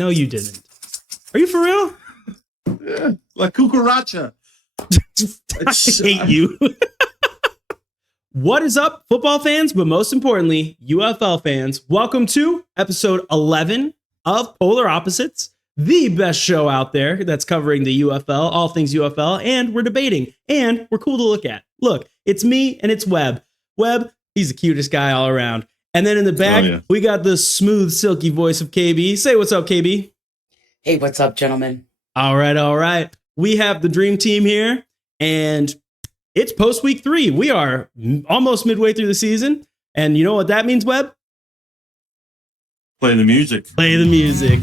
No, you didn't. Are you for real? Yeah, like cucaracha. I hate you. What is up, football fans, but most importantly, UFL fans? Welcome to episode 11 of Polar Opposites, the best show out there that's covering the UFL, all things UFL, and we're debating, and we're cool to look at. Look, it's me and it's Webb. Webb, he's the cutest guy all around. And then in the back, we got the smooth, silky voice of KB. Say what's up, KB. Hey, what's up, gentlemen? All right. We have the dream team here, and it's post week 3. We are almost midway through the season. And you know what that means, Webb? Play the music. Play the music.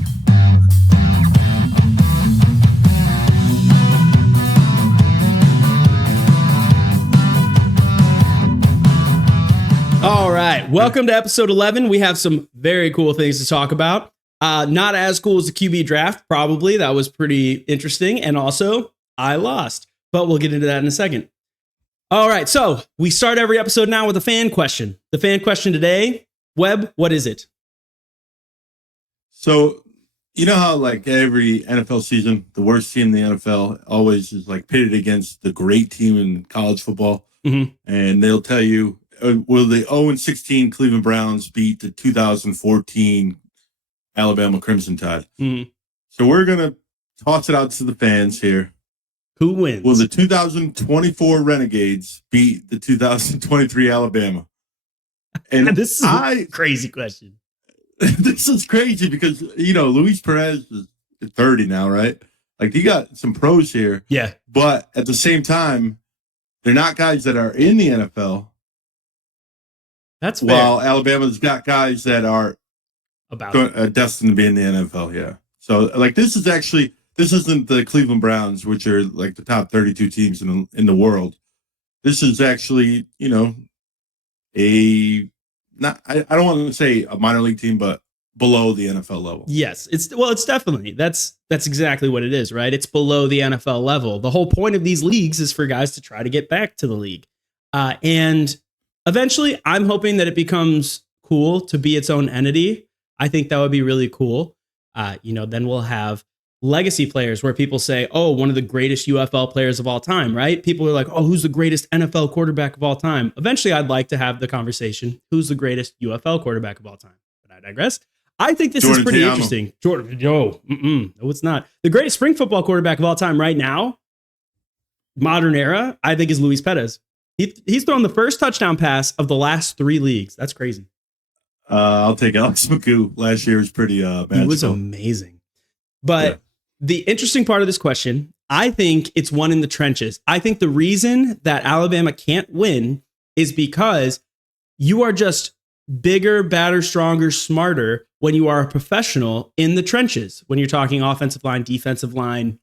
All right. Welcome to episode 11. We have some very cool things to talk about. Not as cool as the QB draft, probably. That was pretty interesting. And also, I lost. But we'll get into that in a second. All right. So we start every episode now with a fan question. The fan question today, Webb, what is it? So, you know how like every NFL season, the worst team in the NFL always is like pitted against the great team in college football. Mm-hmm. And they'll tell you, will the 0-16 Cleveland Browns beat the 2014 Alabama Crimson Tide? Mm-hmm. So we're going to toss it out to the fans here. Who wins? Will the 2024 Renegades beat the 2023 Alabama? And this is a crazy question. This is crazy because, you know, Luis Perez is 30 now, right? Like, he got some pros here. Yeah. But at the same time, they're not guys that are in the NFL. That's fair. While Alabama's got guys that are destined to be in the NFL, yeah. So, like, this isn't the Cleveland Browns, which are, like, the top 32 teams in the world. This is actually, you know, I don't want to say a minor league team, but below the NFL level. Yes, it's definitely, that's exactly what it is, right? It's below the NFL level. The whole point of these leagues is for guys to try to get back to the league. And eventually, I'm hoping that it becomes cool to be its own entity. I think that would be really cool. Then we'll have legacy players where people say, oh, one of the greatest UFL players of all time, right? People are like, oh, who's the greatest NFL quarterback of all time? Eventually, I'd like to have the conversation, who's the greatest UFL quarterback of all time? But I digress. I think this is pretty interesting. No, it's not. The greatest spring football quarterback of all time right now, modern era, I think is Luis Perez. He's thrown the first touchdown pass of the last 3 leagues. That's crazy. I'll take Alex McCoo. Last year was pretty magical. He was amazing. But the interesting part of this question, I think it's one in the trenches. I think the reason that Alabama can't win is because you are just bigger, badder, stronger, smarter when you are a professional in the trenches, when you're talking offensive line, defensive line.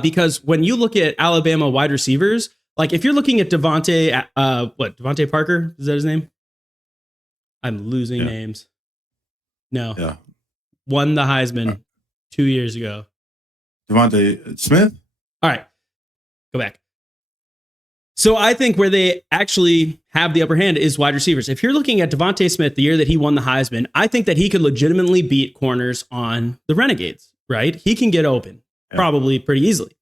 Because when you look at Alabama wide receivers, like if you're looking at Devontae Parker, is that his name? I'm losing names. No. Yeah. Won the Heisman 2 years ago. Devontae Smith? All right. Go back. So I think where they actually have the upper hand is wide receivers. If you're looking at Devontae Smith, the year that he won the Heisman, I think that he could legitimately beat corners on the Renegades, right? He can get open probably pretty easily.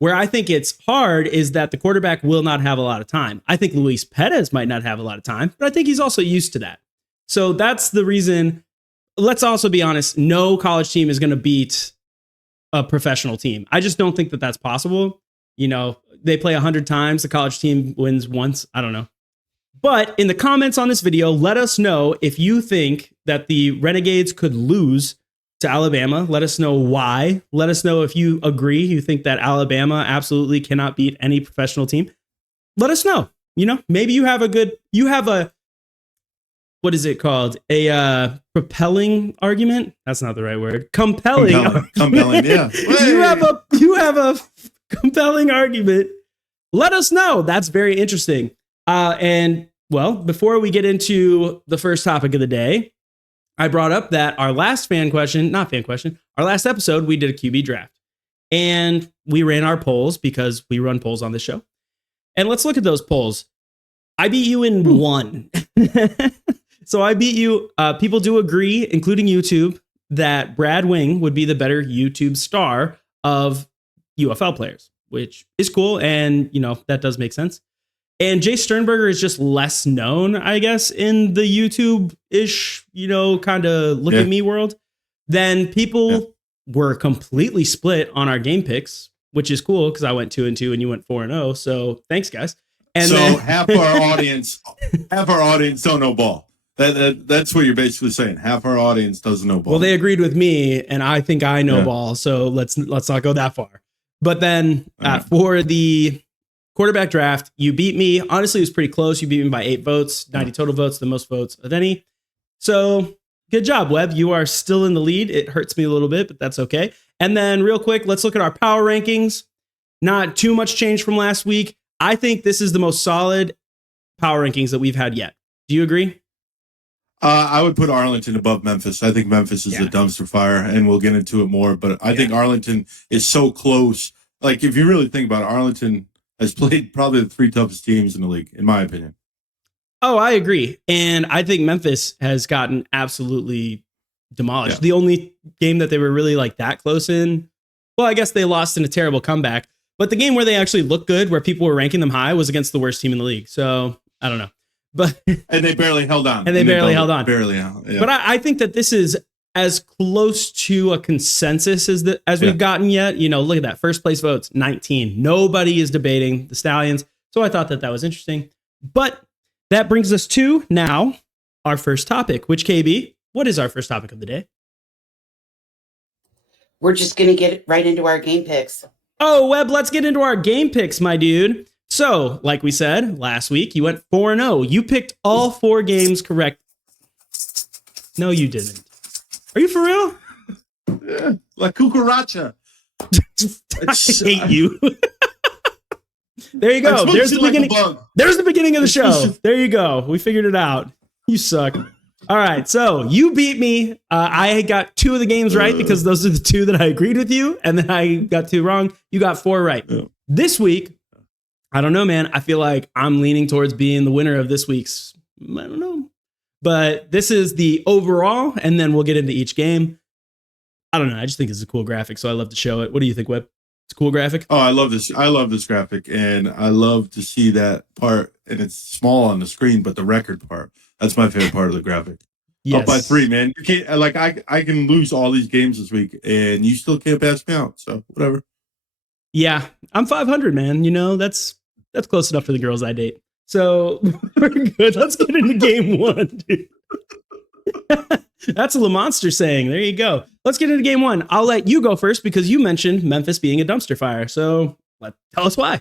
Where I think it's hard is that the quarterback will not have a lot of time. I think Luis Perez might not have a lot of time, but I think he's also used to that. So that's the reason. Let's also be honest. No college team is going to beat a professional team. I just don't think that that's possible. You know, they play 100 times. The college team wins once. I don't know. But in the comments on this video, let us know if you think that the Renegades could lose to Alabama. Let us know why. Let us know if you agree. You think that Alabama absolutely cannot beat any professional team. Let us know. You know, maybe you have a what is it called? A propelling argument? That's not the right word. Compelling, yeah. you have a compelling argument. Let us know. That's very interesting. And well, before we get into the first topic of the day, I brought up that our last our last episode, we did a QB draft. And we ran our polls because we run polls on this show. And let's look at those polls. I beat you in one. So I beat you. People do agree, including YouTube, that Brad Wing would be the better YouTube star of UFL players, which is cool. And, that does make sense. And Jay Sternberger is just less known, I guess, in the YouTube-ish, kind of look at me world. Then people were completely split on our game picks, which is cool because I went 2-2 and you went 4-0. So thanks, guys. And so half our audience don't know ball. That's what you're basically saying. Half our audience doesn't know ball. Well, they agreed with me, and I think I know ball. So let's not go that far. But then for the quarterback draft, you beat me. Honestly, it was pretty close. You beat me by 8 votes, 90 total votes, the most votes of any. So good job, Webb. You are still in the lead. It hurts me a little bit, but that's okay. And then real quick, let's look at our power rankings. Not too much change from last week. I think this is the most solid power rankings that we've had yet. Do you agree? I would put Arlington above Memphis. I think Memphis is a dumpster fire, and we'll get into it more. But I think Arlington is so close. Like, if you really think about it, Arlington has played probably the 3 toughest teams in the league, in my opinion. Oh, I agree. And I think Memphis has gotten absolutely demolished. Yeah. The only game that they were really like that close in, well, I guess they lost in a terrible comeback. But the game where they actually looked good, where people were ranking them high, was against the worst team in the league. So I don't know. But and they barely held on. And they barely held on. Barely. Yeah. But I think that this is as close to a consensus as we've gotten yet. Look at that. First place votes, 19. Nobody is debating the Stallions. So I thought that was interesting. But that brings us to now our first topic, which, KB, what is our first topic of the day? We're just going to get right into our game picks. Oh, Webb, let's get into our game picks, my dude. So, like we said last week, you went 4-0. You picked all 4 games correct. No, you didn't. Are you for real? Yeah, La Cucaracha. I hate you. There you go. There's the beginning. There's the beginning of the show. There you go. We figured it out. You suck. All right. So you beat me. I got 2 of the games right because those are the 2 that I agreed with you. And then I got 2 wrong. You got 4 right. This week, I don't know, man. I feel like I'm leaning towards being the winner of this week's. I don't know. But this is the overall, and then we'll get into each game. I don't know. I just think it's a cool graphic, so I love to show it. What do you think, Webb? It's a cool graphic. Oh, I love this. I love this graphic, and I love to see that part. And it's small on the screen, but the record part, that's my favorite part of the graphic. Yes. Up by 3, man. You can't I can lose all these games this week, and you still can't pass me out. So whatever. Yeah, I'm 500, man. That's close enough for the girls I date. So we're good. Let's get into game 1, dude. That's a LeMonster saying. There you go. Let's get into game 1. I'll let you go first because you mentioned Memphis being a dumpster fire. So tell us why.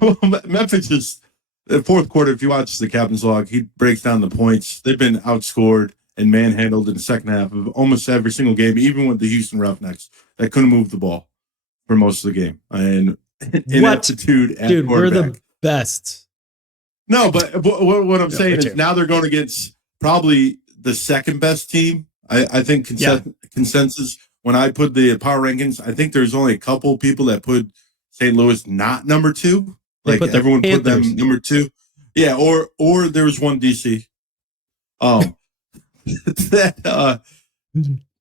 Well, Memphis is the 4th quarter. If you watch the captain's log, he breaks down the points. They've been outscored and manhandled in the second half of almost every single game, even with the Houston Roughnecks that couldn't move the ball for most of the game. And ineptitude at dude, quarterback. We're the best. No, but what I'm saying is now they're going against probably the second best team. I think consensus, when I put the power rankings, I think there's only a couple people that put St. Louis not number 2. Like everyone put them number 2. Yeah, or there was one DC. Bro,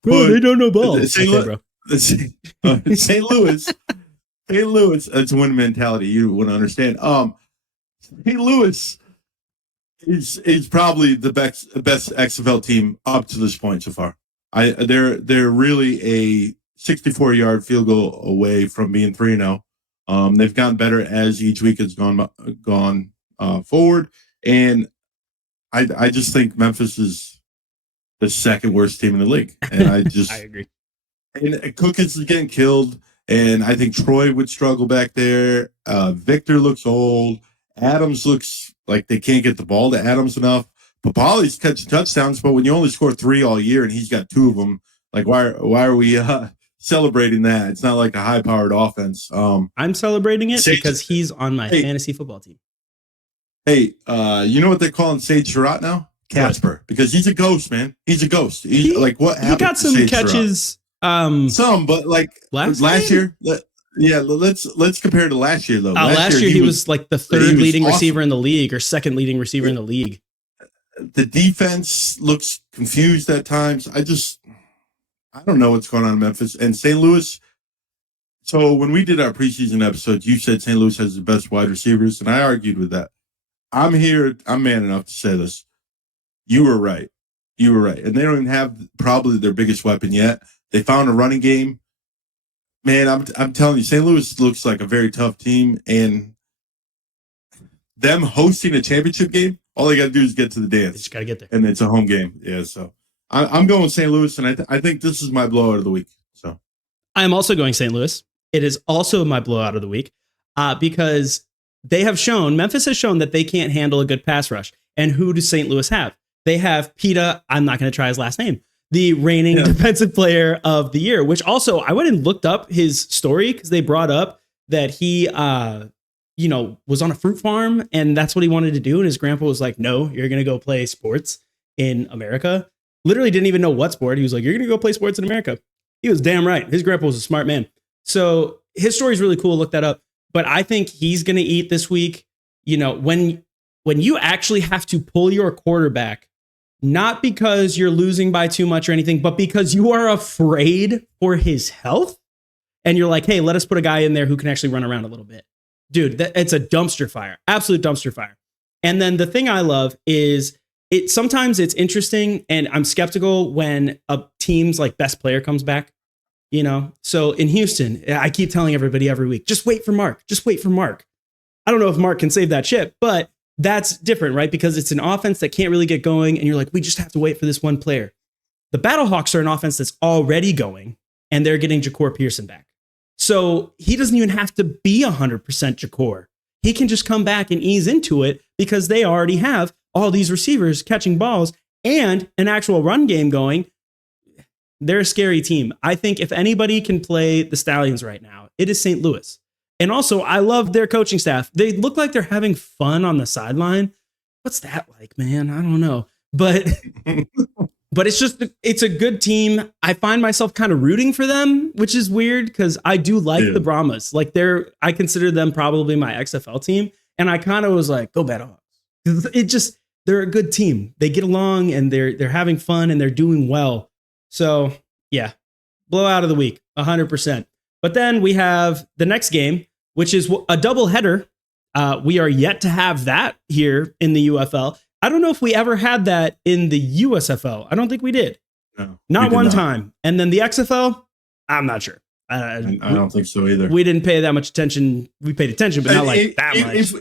they don't know ball. St. Louis, it's a win mentality. You wouldn't understand. St. Louis is probably the best XFL team up to this point so far. They're really a 64-yard field goal away from being 3-0. They've gotten better as each week has gone forward, and I just think Memphis is the second worst team in the league, and I agree. And Cook is getting killed, and I think Troy would struggle back there. Victor looks old. Adams looks like they can't get the ball to Adams enough. Papali's catching touchdowns, but when you only score 3 all year and he's got 2 of them, like why are we celebrating that? It's not like a high-powered offense. I'm celebrating it because he's on my fantasy football team. Hey, you know what they're calling Sage Surratt now? Casper, because he's a ghost, man. He's a ghost. What happened? He got some catches. Some, but like last year. Yeah, let's compare to last year though. Last year he was like the 3rd leading receiver in the league or 2nd leading receiver in the league. The defense looks confused at times. I don't know what's going on in Memphis. And St. Louis, so when we did our preseason episodes, you said St. Louis has the best wide receivers, and I argued with that. I'm man enough to say this. You were right. And they don't even have probably their biggest weapon yet. They found a running game. Man, I'm telling you, St. Louis looks like a very tough team, and them hosting a championship game, all they got to do is get to the dance. They just got to get there. And it's a home game. Yeah, so I'm going St. Louis, and I think this is my blowout of the week. So I'm also going St. Louis. It is also my blowout of the week because Memphis has shown that they can't handle a good pass rush. And who does St. Louis have? They have Peta, I'm not going to try his last name, the reigning defensive player of the year, which also I went and looked up his story because they brought up that he, was on a fruit farm and that's what he wanted to do. And his grandpa was like, no, you're going to go play sports in America. Literally didn't even know what sport. He was like, you're going to go play sports in America. He was damn right. His grandpa was a smart man. So his story is really cool. Look that up. But I think he's going to eat this week. When you actually have to pull your quarterback, not because you're losing by too much or anything, but because you are afraid for his health. And you're like, hey, let us put a guy in there who can actually run around a little bit. Dude, it's a dumpster fire, absolute dumpster fire. And then the thing I love is sometimes it's interesting and I'm skeptical when a team's like best player comes back, So in Houston, I keep telling everybody every week, just wait for Mark. I don't know if Mark can save that ship, but that's different, right? Because it's an offense that can't really get going. And you're like, we just have to wait for this one player. The Battlehawks are an offense that's already going and they're getting Ja'Cour Pearson back. So he doesn't even have to be 100% Ja'Cour. He can just come back and ease into it because they already have all these receivers catching balls and an actual run game going. They're a scary team. I think if anybody can play the Stallions right now, it is St. Louis. And also, I love their coaching staff. They look like they're having fun on the sideline. What's that like, man? I don't know. But it's a good team. I find myself kind of rooting for them, which is weird because I do like the Brahmas. Like I consider them probably my XFL team. And I kind of was like, go Battlehawks. They're a good team. They get along and they're having fun and they're doing well. So yeah, blowout of the week, 100%. But then we have the next game, which is a doubleheader. We are yet to have that here in the UFL. I don't know if we ever had that in the USFL. I don't think we did. No, not one time. And then the XFL, I'm not sure. I don't think so either. We didn't pay that much attention. We paid attention, but not that much.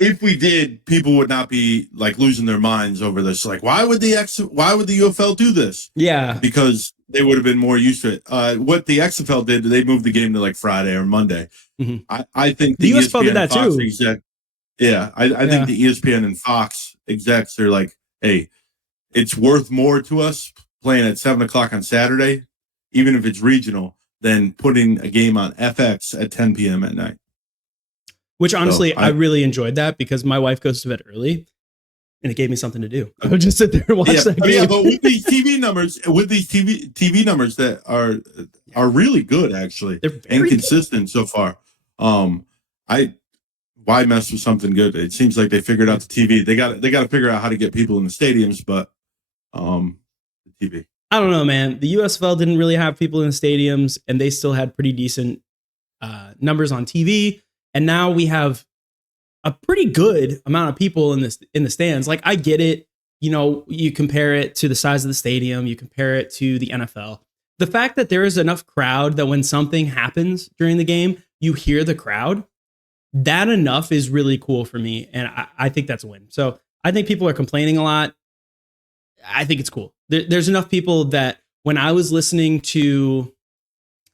If we did, people would not be like losing their minds over this. Like, why would the UFL do this? Yeah, because they would have been more used to it. What the XFL did, they moved the game to like Friday or Monday. Mm-hmm. I think the USFL did that Fox too. I think the ESPN and Fox execs are like, hey, it's worth more to us playing at 7:00 on Saturday, even if it's regional, than putting a game on FX at 10 p.m. at night. Which honestly, I really enjoyed that because my wife goes to bed early and it gave me something to do. I would just sit there and watch that game. Yeah, but with these TV numbers, that are really good, actually, and consistent so far. Why mess with something good? It seems like they figured out the TV. They got to figure out how to get people in the stadiums, but the TV. I don't know, man. The USFL didn't really have people in the stadiums, and they still had pretty decent numbers on TV. And now we have a pretty good amount of people in the stands. Like, I get it. You compare it to the size of the stadium. You compare it to the NFL. The fact that there is enough crowd that when something happens during the game, you hear the crowd, that enough is really cool for me. And I think that's a win. So I think people are complaining a lot. I think it's cool. There's enough people that when I was listening to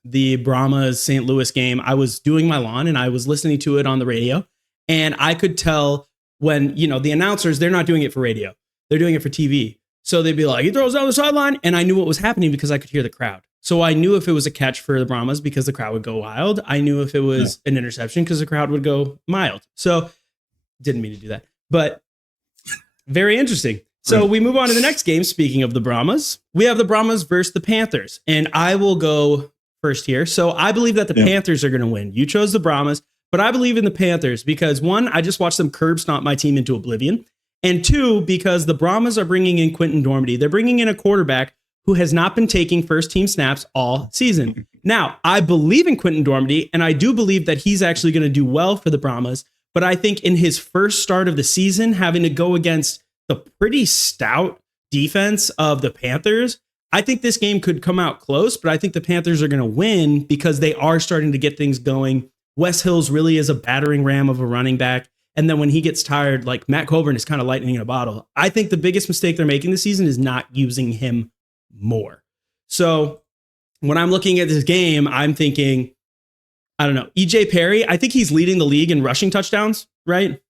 the Brahmas St. Louis game, I was doing my lawn and I was listening to it on the radio. And I could tell when, the announcers, they're not doing it for radio. They're doing it for TV. So they'd be like, he throws down the sideline. And I knew what was happening because I could hear the crowd. So I knew if it was a catch for the Brahmas because the crowd would go wild. I knew if it was an interception because the crowd would go mild. So didn't mean to do that, but very interesting. So we move on to the next game. Speaking of the Brahmas, we have the Brahmas versus the Panthers. And I will go first here. So I believe that the Panthers are going to win. You chose the Brahmas, but I believe in the Panthers because one, I just watched them curb stomp my team into oblivion. And two, because the Brahmas are bringing in Quentin Dormady. They're bringing in a quarterback who has not been taking first team snaps all season. Now, I believe in Quentin Dormady, and I do believe that he's actually going to do well for the Brahmas. But I think in his first start of the season, having to go against the pretty stout defense of the Panthers, I think this game could come out close, but I think the Panthers are going to win because they are starting to get things going. Wes Hills really is a battering ram of a running back. And then when he gets tired, like Matt Coburn is kind of lightning in a bottle. I think the biggest mistake they're making this season is not using him more. So when I'm looking at this game, I'm thinking, I don't know, EJ Perry, I think he's leading the league in rushing touchdowns, right?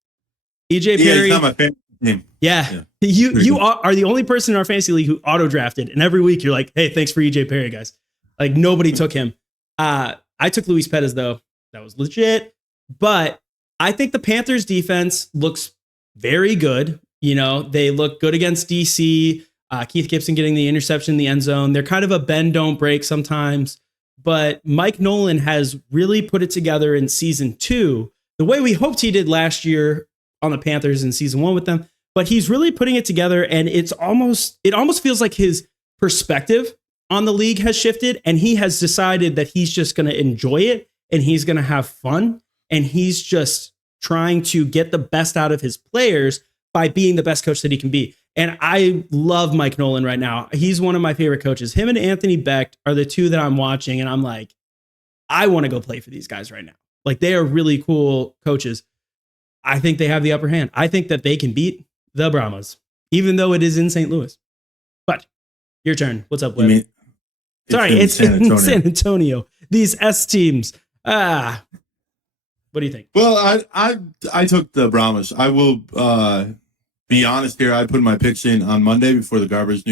EJ Perry. He's not my fantasy team. Yeah. You are the only person in our fantasy league who auto drafted. And every week you're like, hey, thanks for EJ Perry, guys. Like nobody took him. I took Luis Pettis though. That was legit. But I think the Panthers defense looks very good. You know, they look good against DC. Keith Gibson getting the interception in the end zone. They're kind of a bend, don't break sometimes. But Mike Nolan has really put it together in season 2, the way we hoped he did last year on the Panthers in season 1 with them. But he's really putting it together, and it almost feels like his perspective on the league has shifted, and he has decided that he's just going to enjoy it, and he's going to have fun, and he's just trying to get the best out of his players by being the best coach that he can be. And I love Mike Nolan right now. He's one of my favorite coaches. Him and Anthony Becht are the two that I'm watching, and I'm like, I want to go play for these guys right now. Like, they are really cool coaches. I think they have the upper hand. I think that they can beat the Brahmas, even though it is in St. Louis. But your turn. What's up, Webb? Sorry, it's in San Antonio. These S teams. What do you think? Well, I took the Brahmas. I will be honest here. I put my picks in on Monday before the garbage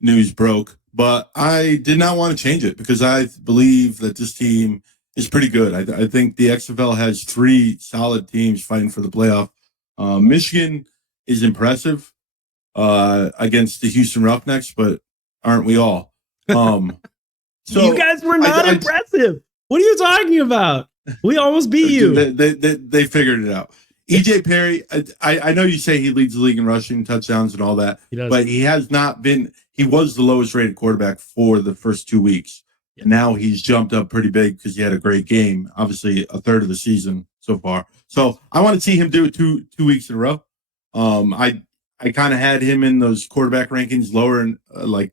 news broke, but I did not want to change it because I believe that this team is pretty good. I think the XFL has 3 solid teams fighting for the playoff. Michigan is impressive against the Houston Roughnecks, but aren't we all? So you guys were not impressive. What are you talking about? We almost beat you. They figured it out. EJ Perry, I know you say he leads the league in rushing touchdowns and all that, but he has not been. He was the lowest rated quarterback for the first 2 weeks. Yeah. Now he's jumped up pretty big because he had a great game. Obviously, a third of the season so far. So I want to see him do it two weeks in a row. I kind of had him in those quarterback rankings lower in like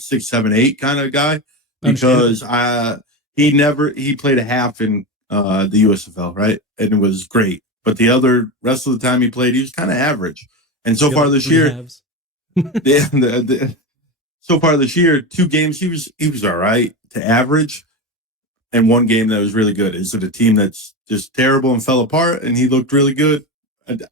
6, 7, 8 kind of guy because he played a half in the USFL, right? And it was great. But the rest of the time he played, he was kind of average. And so far this year, so far this year, 2 games he was all right to average, and 1 game that was really good. Is it a team that's just terrible and fell apart? And he looked really good.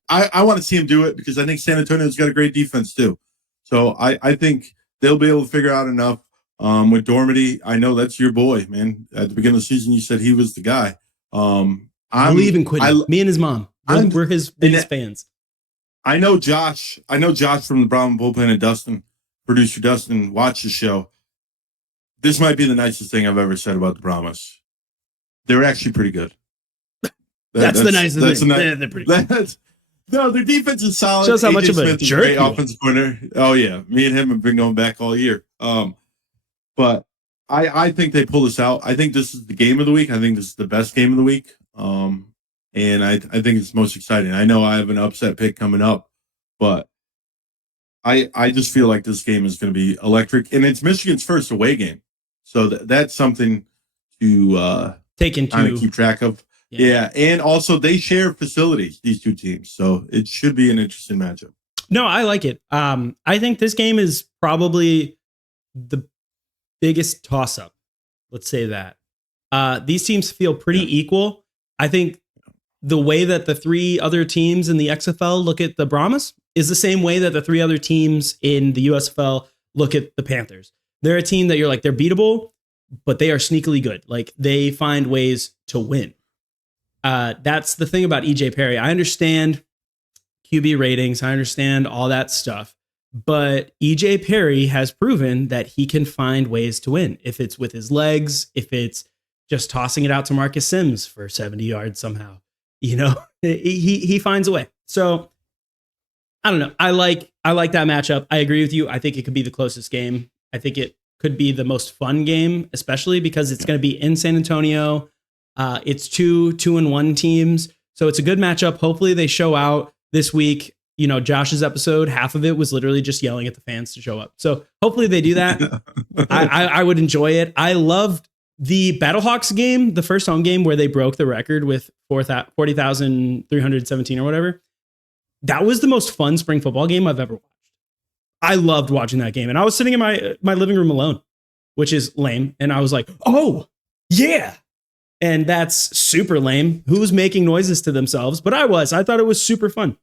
I want to see him do it because I think San Antonio's got a great defense too. So I think they'll be able to figure out enough. With Dormady, I know that's your boy, man. At the beginning of the season, you said he was the guy. I believe in Quentin. Me and his mom. We're his biggest fans. I know Josh from the Brahma Bullpen and Dustin, producer Dustin, watched the show. This might be the nicest thing I've ever said about the Brahmas. They're actually pretty good. That's the nicest thing. They're pretty good. No, their defense is solid. Shows how much of a jerk. Great offensive coordinator. Oh yeah, me and him have been going back all year. But I think they pull this out. I think this is the game of the week. I think this is the best game of the week. And I think it's most exciting. I know I have an upset pick coming up, but I just feel like this game is going to be electric. And it's Michigan's first away game. So that's something to take into kind of keep track of. Yeah. And also they share facilities, these 2 teams. So it should be an interesting matchup. No, I like it. I think this game is probably the biggest toss-up. Let's say that. These teams feel pretty equal. I think the way that the 3 other teams in the XFL look at the Brahmas is the same way that the 3 other teams in the USFL look at the Panthers. They're a team that you're like, they're beatable, but they are sneakily good. Like, they find ways to win. That's the thing about EJ Perry. I understand QB ratings. I understand all that stuff. But EJ Perry has proven that he can find ways to win. If it's with his legs, if it's just tossing it out to Marcus Sims for 70 yards somehow, he finds a way. So I don't know. I like that matchup. I agree with you. I think it could be the closest game. I think it could be the most fun game, especially because it's going to be in San Antonio. It's 2-1 teams. So it's a good matchup. Hopefully they show out this week. You know, Josh's episode, half of it was literally just yelling at the fans to show up. So hopefully they do that. I would enjoy it. I loved the Battlehawks game, the first home game where they broke the record with 40,317 or whatever. That was the most fun spring football game I've ever watched. I loved watching that game. And I was sitting in my living room alone, which is lame. And I was like, oh, yeah. And that's super lame. Who's making noises to themselves? But I thought it was super fun.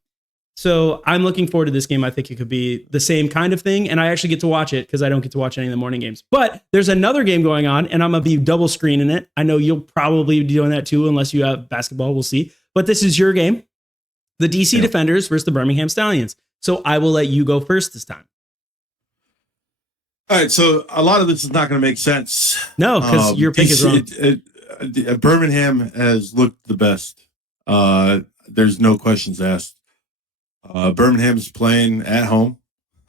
So I'm looking forward to this game. I think it could be the same kind of thing. And I actually get to watch it because I don't get to watch any of the morning games. But there's another game going on and I'm going to be double screening it. I know you'll probably be doing that too, unless you have basketball. We'll see. But this is your game. The DC Defenders versus the Birmingham Stallions. So I will let you go first this time. All right. So a lot of this is not going to make sense. No, because your pick is wrong. Birmingham has looked the best. There's no questions asked. Birmingham's playing at home.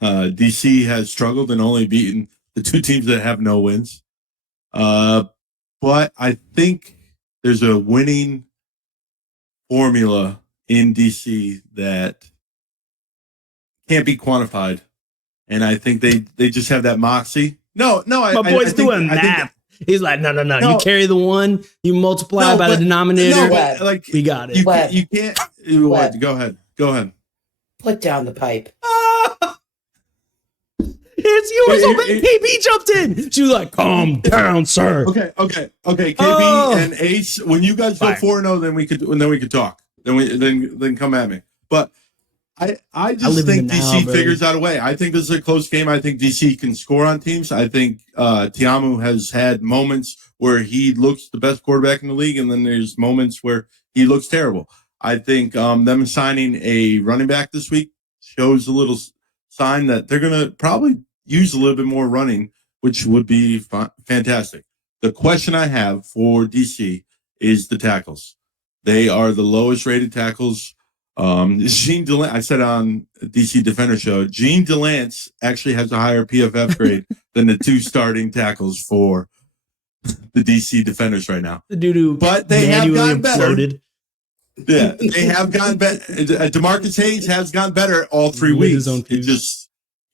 DC has struggled and only beaten the two teams that have no wins. But I think there's a winning formula in DC that can't be quantified. And I think they just have that moxie. My boy's doing math. He's like, no. You carry the one, you multiply by the denominator. We got it. You can't. What? Go ahead. Put down the pipe. It's yours. KB jumped in. She was like, calm down, sir. Okay. KB and Ace, when you guys go 4-0, then we could talk. Then come at me. But I just think DC figures out a way. I think this is a close game. I think DC can score on teams. I think Tiamu has had moments where he looks the best quarterback in the league, and then there's moments where he looks terrible. I think them signing a running back this week shows a little sign that they're going to probably use a little bit more running, which would be fantastic. The question I have for DC is the tackles. They are the lowest rated tackles. Gene DeLance, I said on DC Defender Show, Gene DeLance actually has a higher PFF grade than the two starting tackles for the DC Defenders right now. The dude but they have gotten better. Yeah, they have gotten better. DeMarcus Hayes has gotten better all 3 weeks.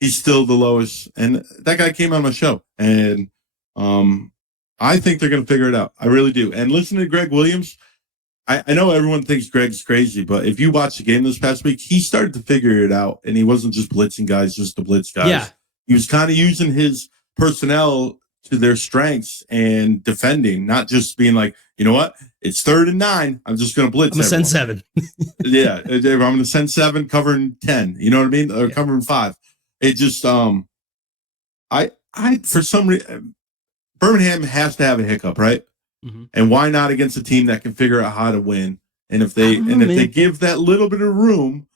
He's still the lowest. And that guy came on my show. And I think they're going to figure it out. I really do. And listen to Greg Williams. I know everyone thinks Greg's crazy, but if you watch the game this past week, he started to figure it out. And he wasn't just blitzing guys just to blitz guys. Yeah. He was kind of using his personnel to their strengths and defending, not just being like, you know what? It's 3rd and 9. I'm just going to blitz. I'm going to send 7. Yeah. I'm going to send 7 covering 10. You know what I mean? Or covering 5. It just, for some reason, Birmingham has to have a hiccup, right? Mm-hmm. And why not against a team that can figure out how to win? And if they give that little bit of room,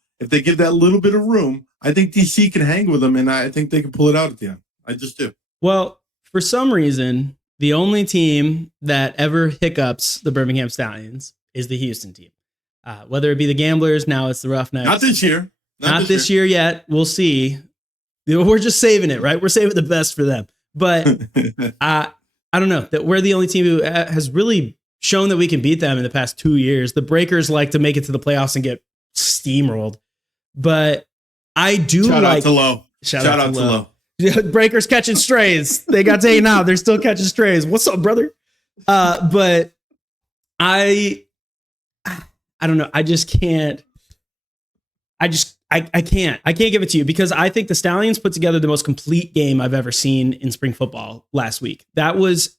I think DC can hang with them, and I think they can pull it out at the end. I just do. Well, for some reason, the only team that ever hiccups the Birmingham Stallions is the Houston team. Whether it be the Gamblers, now it's the Roughnecks. Not this year. Not this year yet. We'll see. We're just saving it, right? We're saving the best for them. But I don't know, that we're the only team who has really shown that we can beat them in the past 2 years. The Breakers like to make it to the playoffs and get steamrolled. But I do Shout out to Low. Shout out to Low. Breakers catching strays. They got taken out. They're still catching strays. What's up, brother? But I don't know. I just can't. I can't give it to you because I think the Stallions put together the most complete game I've ever seen in spring football last week. That was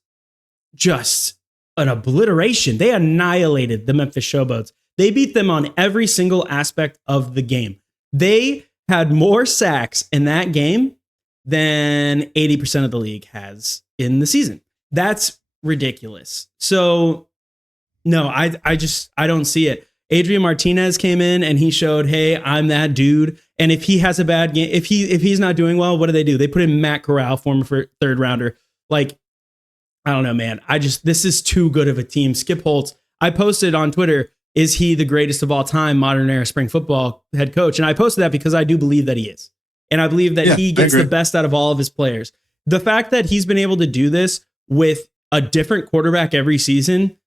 just an obliteration. They annihilated the Memphis Showboats. They beat them on every single aspect of the game. They had more sacks in that game than 80% of the league has in the season. That's ridiculous. So no, I don't see it. Adrian Martinez came in and he showed, hey, I'm that dude. And if he has a bad game, if he's not doing well, what do? They put in Matt Corral, former 3rd rounder. Like, I don't know, man. This is too good of a team. Skip Holtz, I posted on Twitter, is he the greatest of all time modern era spring football head coach? And I posted that because I do believe that he is. And I believe that he gets the best out of all of his players. The fact that he's been able to do this with a different quarterback every season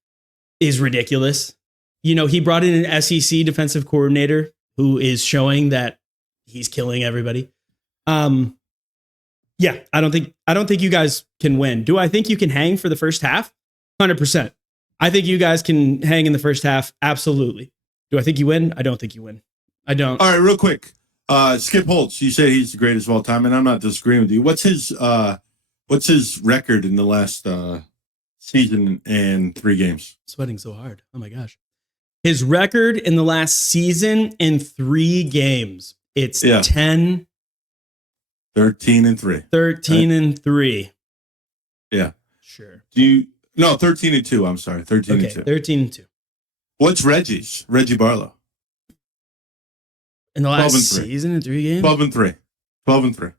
is ridiculous. You know, he brought in an SEC defensive coordinator who is showing that he's killing everybody. Yeah, I don't think you guys can win. Do I think you can hang for the first half? 100%. I think you guys can hang in the first half. Absolutely. Do I think you win? I don't think you win. I don't. All right, real quick. Skip Holtz, you say he's the greatest of all time, and I'm not disagreeing with you. What's his record in the last season and 3 games? Sweating so hard. Oh my gosh. His record in the last season in 3 games. It's 10 13 and 3. 13 and 3. Yeah. Sure. 13 and 2, I'm sorry. 13 and 2. 13 and 2. What's Reggie Barlow? In the last season in 3 games? 12 and 3. 12 and 3.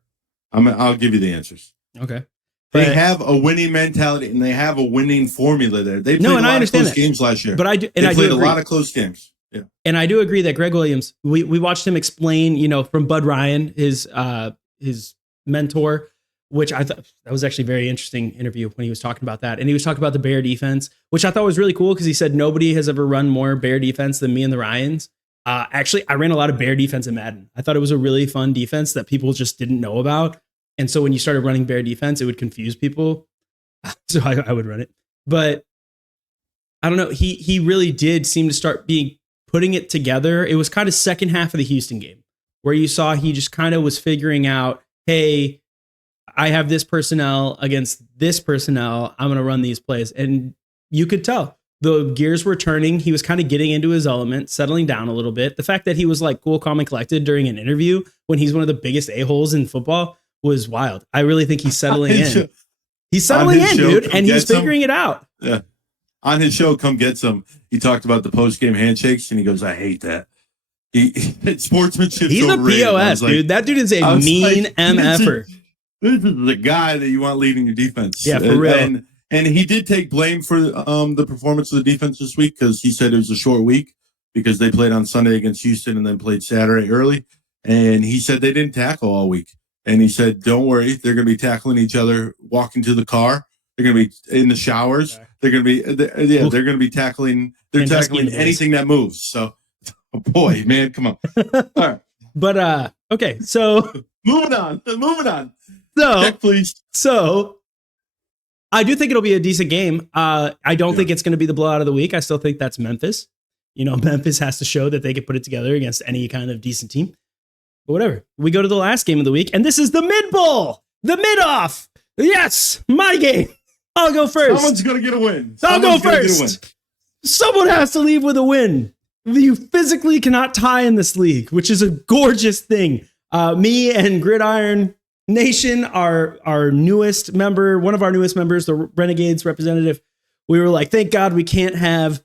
I'll give you the answers. Okay. They have a winning mentality and they have a winning formula there. They played a lot of close games last year. But I played a lot of close games. Yeah. And I do agree that Greg Williams, we watched him explain, you know, from Bud Ryan, his mentor, which I thought that was actually a very interesting interview when he was talking about that. And he was talking about the Bear defense, which I thought was really cool because he said nobody has ever run more Bear defense than me and the Ryans. Actually, I ran a lot of Bear defense in Madden. I thought it was a really fun defense that people just didn't know about. And so when you started running Bear defense, it would confuse people. So I would run it. But I don't know. He really did seem to start putting it together. It was kind of second half of the Houston game where you saw he just kind of was figuring out, hey, I have this personnel against this personnel. I'm going to run these plays. And you could tell the gears were turning. He was kind of getting into his element, settling down a little bit. The fact that he was like cool, calm, and collected during an interview when he's one of the biggest a-holes in football was wild. I really think he's settling in. He's settling in, dude, and he's figuring it out. Yeah. On his show, Come Get Some, he talked about the post-game handshakes, and he goes, I hate that. Sportsmanship. He's a POS, dude. That dude is a mean MFer. This is the guy that you want leading your defense. Yeah, for real. And he did take blame for the performance of the defense this week because he said it was a short week because they played on Sunday against Houston and then played Saturday early. And he said they didn't tackle all week. And he said, don't worry, they're going to be tackling each other, walking to the car. They're going to be in the showers. Okay. They're going to be, they're going to be tackling. They're tackling anything that moves. So, oh boy, man, come on. All right. But okay, so moving on. So, check, please. So, I do think it'll be a decent game. I don't think it's going to be the blowout of the week. I still think that's Memphis. You know, Memphis has to show that they can put it together against any kind of decent team. But whatever. We go to the last game of the week, and this is the mid-bowl, the mid-off. Yes, my game. I'll go first. Someone's going to get a win. I'll go first. Someone has to leave with a win. You physically cannot tie in this league, which is a gorgeous thing. Me and Gridiron Nation, our newest member, one of our newest members, the Renegades representative, we were like, thank God we can't have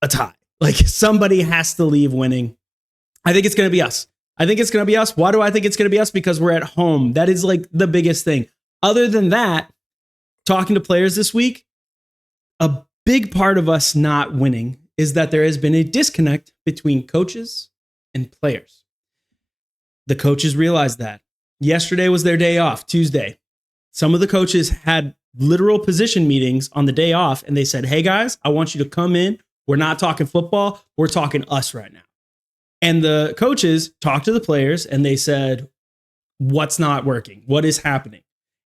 a tie. Like, somebody has to leave winning. I think it's going to be us. Why do I think it's going to be us? Because we're at home. That is like the biggest thing. Other than that, talking to players this week, a big part of us not winning is that there has been a disconnect between coaches and players. The coaches realized that. Yesterday was their day off, Tuesday. Some of the coaches had literal position meetings on the day off, and they said, hey guys, I want you to come in. We're not talking football. We're talking us right now. And the coaches talked to the players and they said, what's not working? What is happening?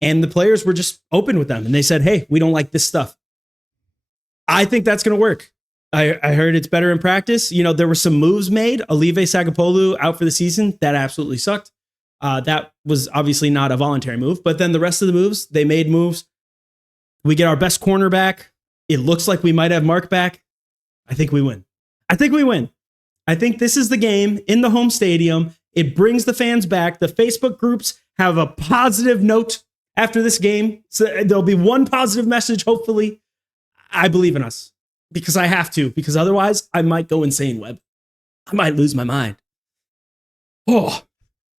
And the players were just open with them. And they said, hey, we don't like this stuff. I think that's going to work. I heard it's better in practice. You know, there were some moves made. Olive Sagapolu out for the season. That absolutely sucked. That was obviously not a voluntary move. But then the rest of the moves, they made moves. We get our best corner back. It looks like we might have Mark back. I think we win. I think this is the game in the home stadium. It brings the fans back. The Facebook groups have a positive note after this game. So there'll be one positive message, hopefully. I believe in us because I have to, because otherwise I might go insane, Webb. I might lose my mind. Oh,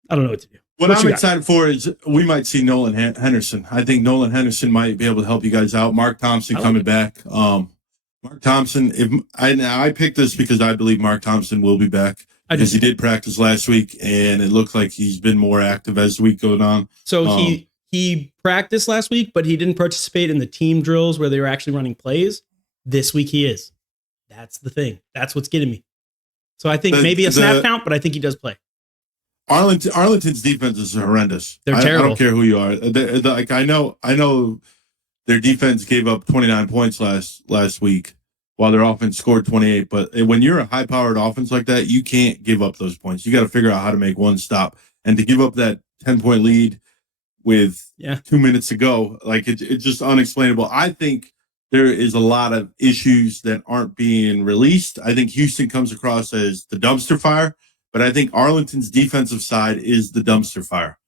I don't know what to do. What I'm excited for is we might see Nolan Henderson. I think Nolan Henderson might be able to help you guys out. Mark Thompson coming back. Mark Thompson, I picked this because I believe Mark Thompson will be back because he did practice last week and it looked like he's been more active as the week goes on. So he he practiced last week, but he didn't participate in the team drills where they were actually running plays. This week he is. That's the thing. That's what's getting me. So I think maybe a snap count, but I think he does play. Arlington's defense is horrendous. They're terrible. I don't care who you are. Like I know their defense gave up 29 points last week while their offense scored 28. But when you're a high-powered offense like that, you can't give up those points. You got to figure out how to make one stop. And to give up that 10-point lead with 2 minutes to go, like it's just unexplainable. I think there is a lot of issues that aren't being released. I think Houston comes across as the dumpster fire, but I think Arlington's defensive side is the dumpster fire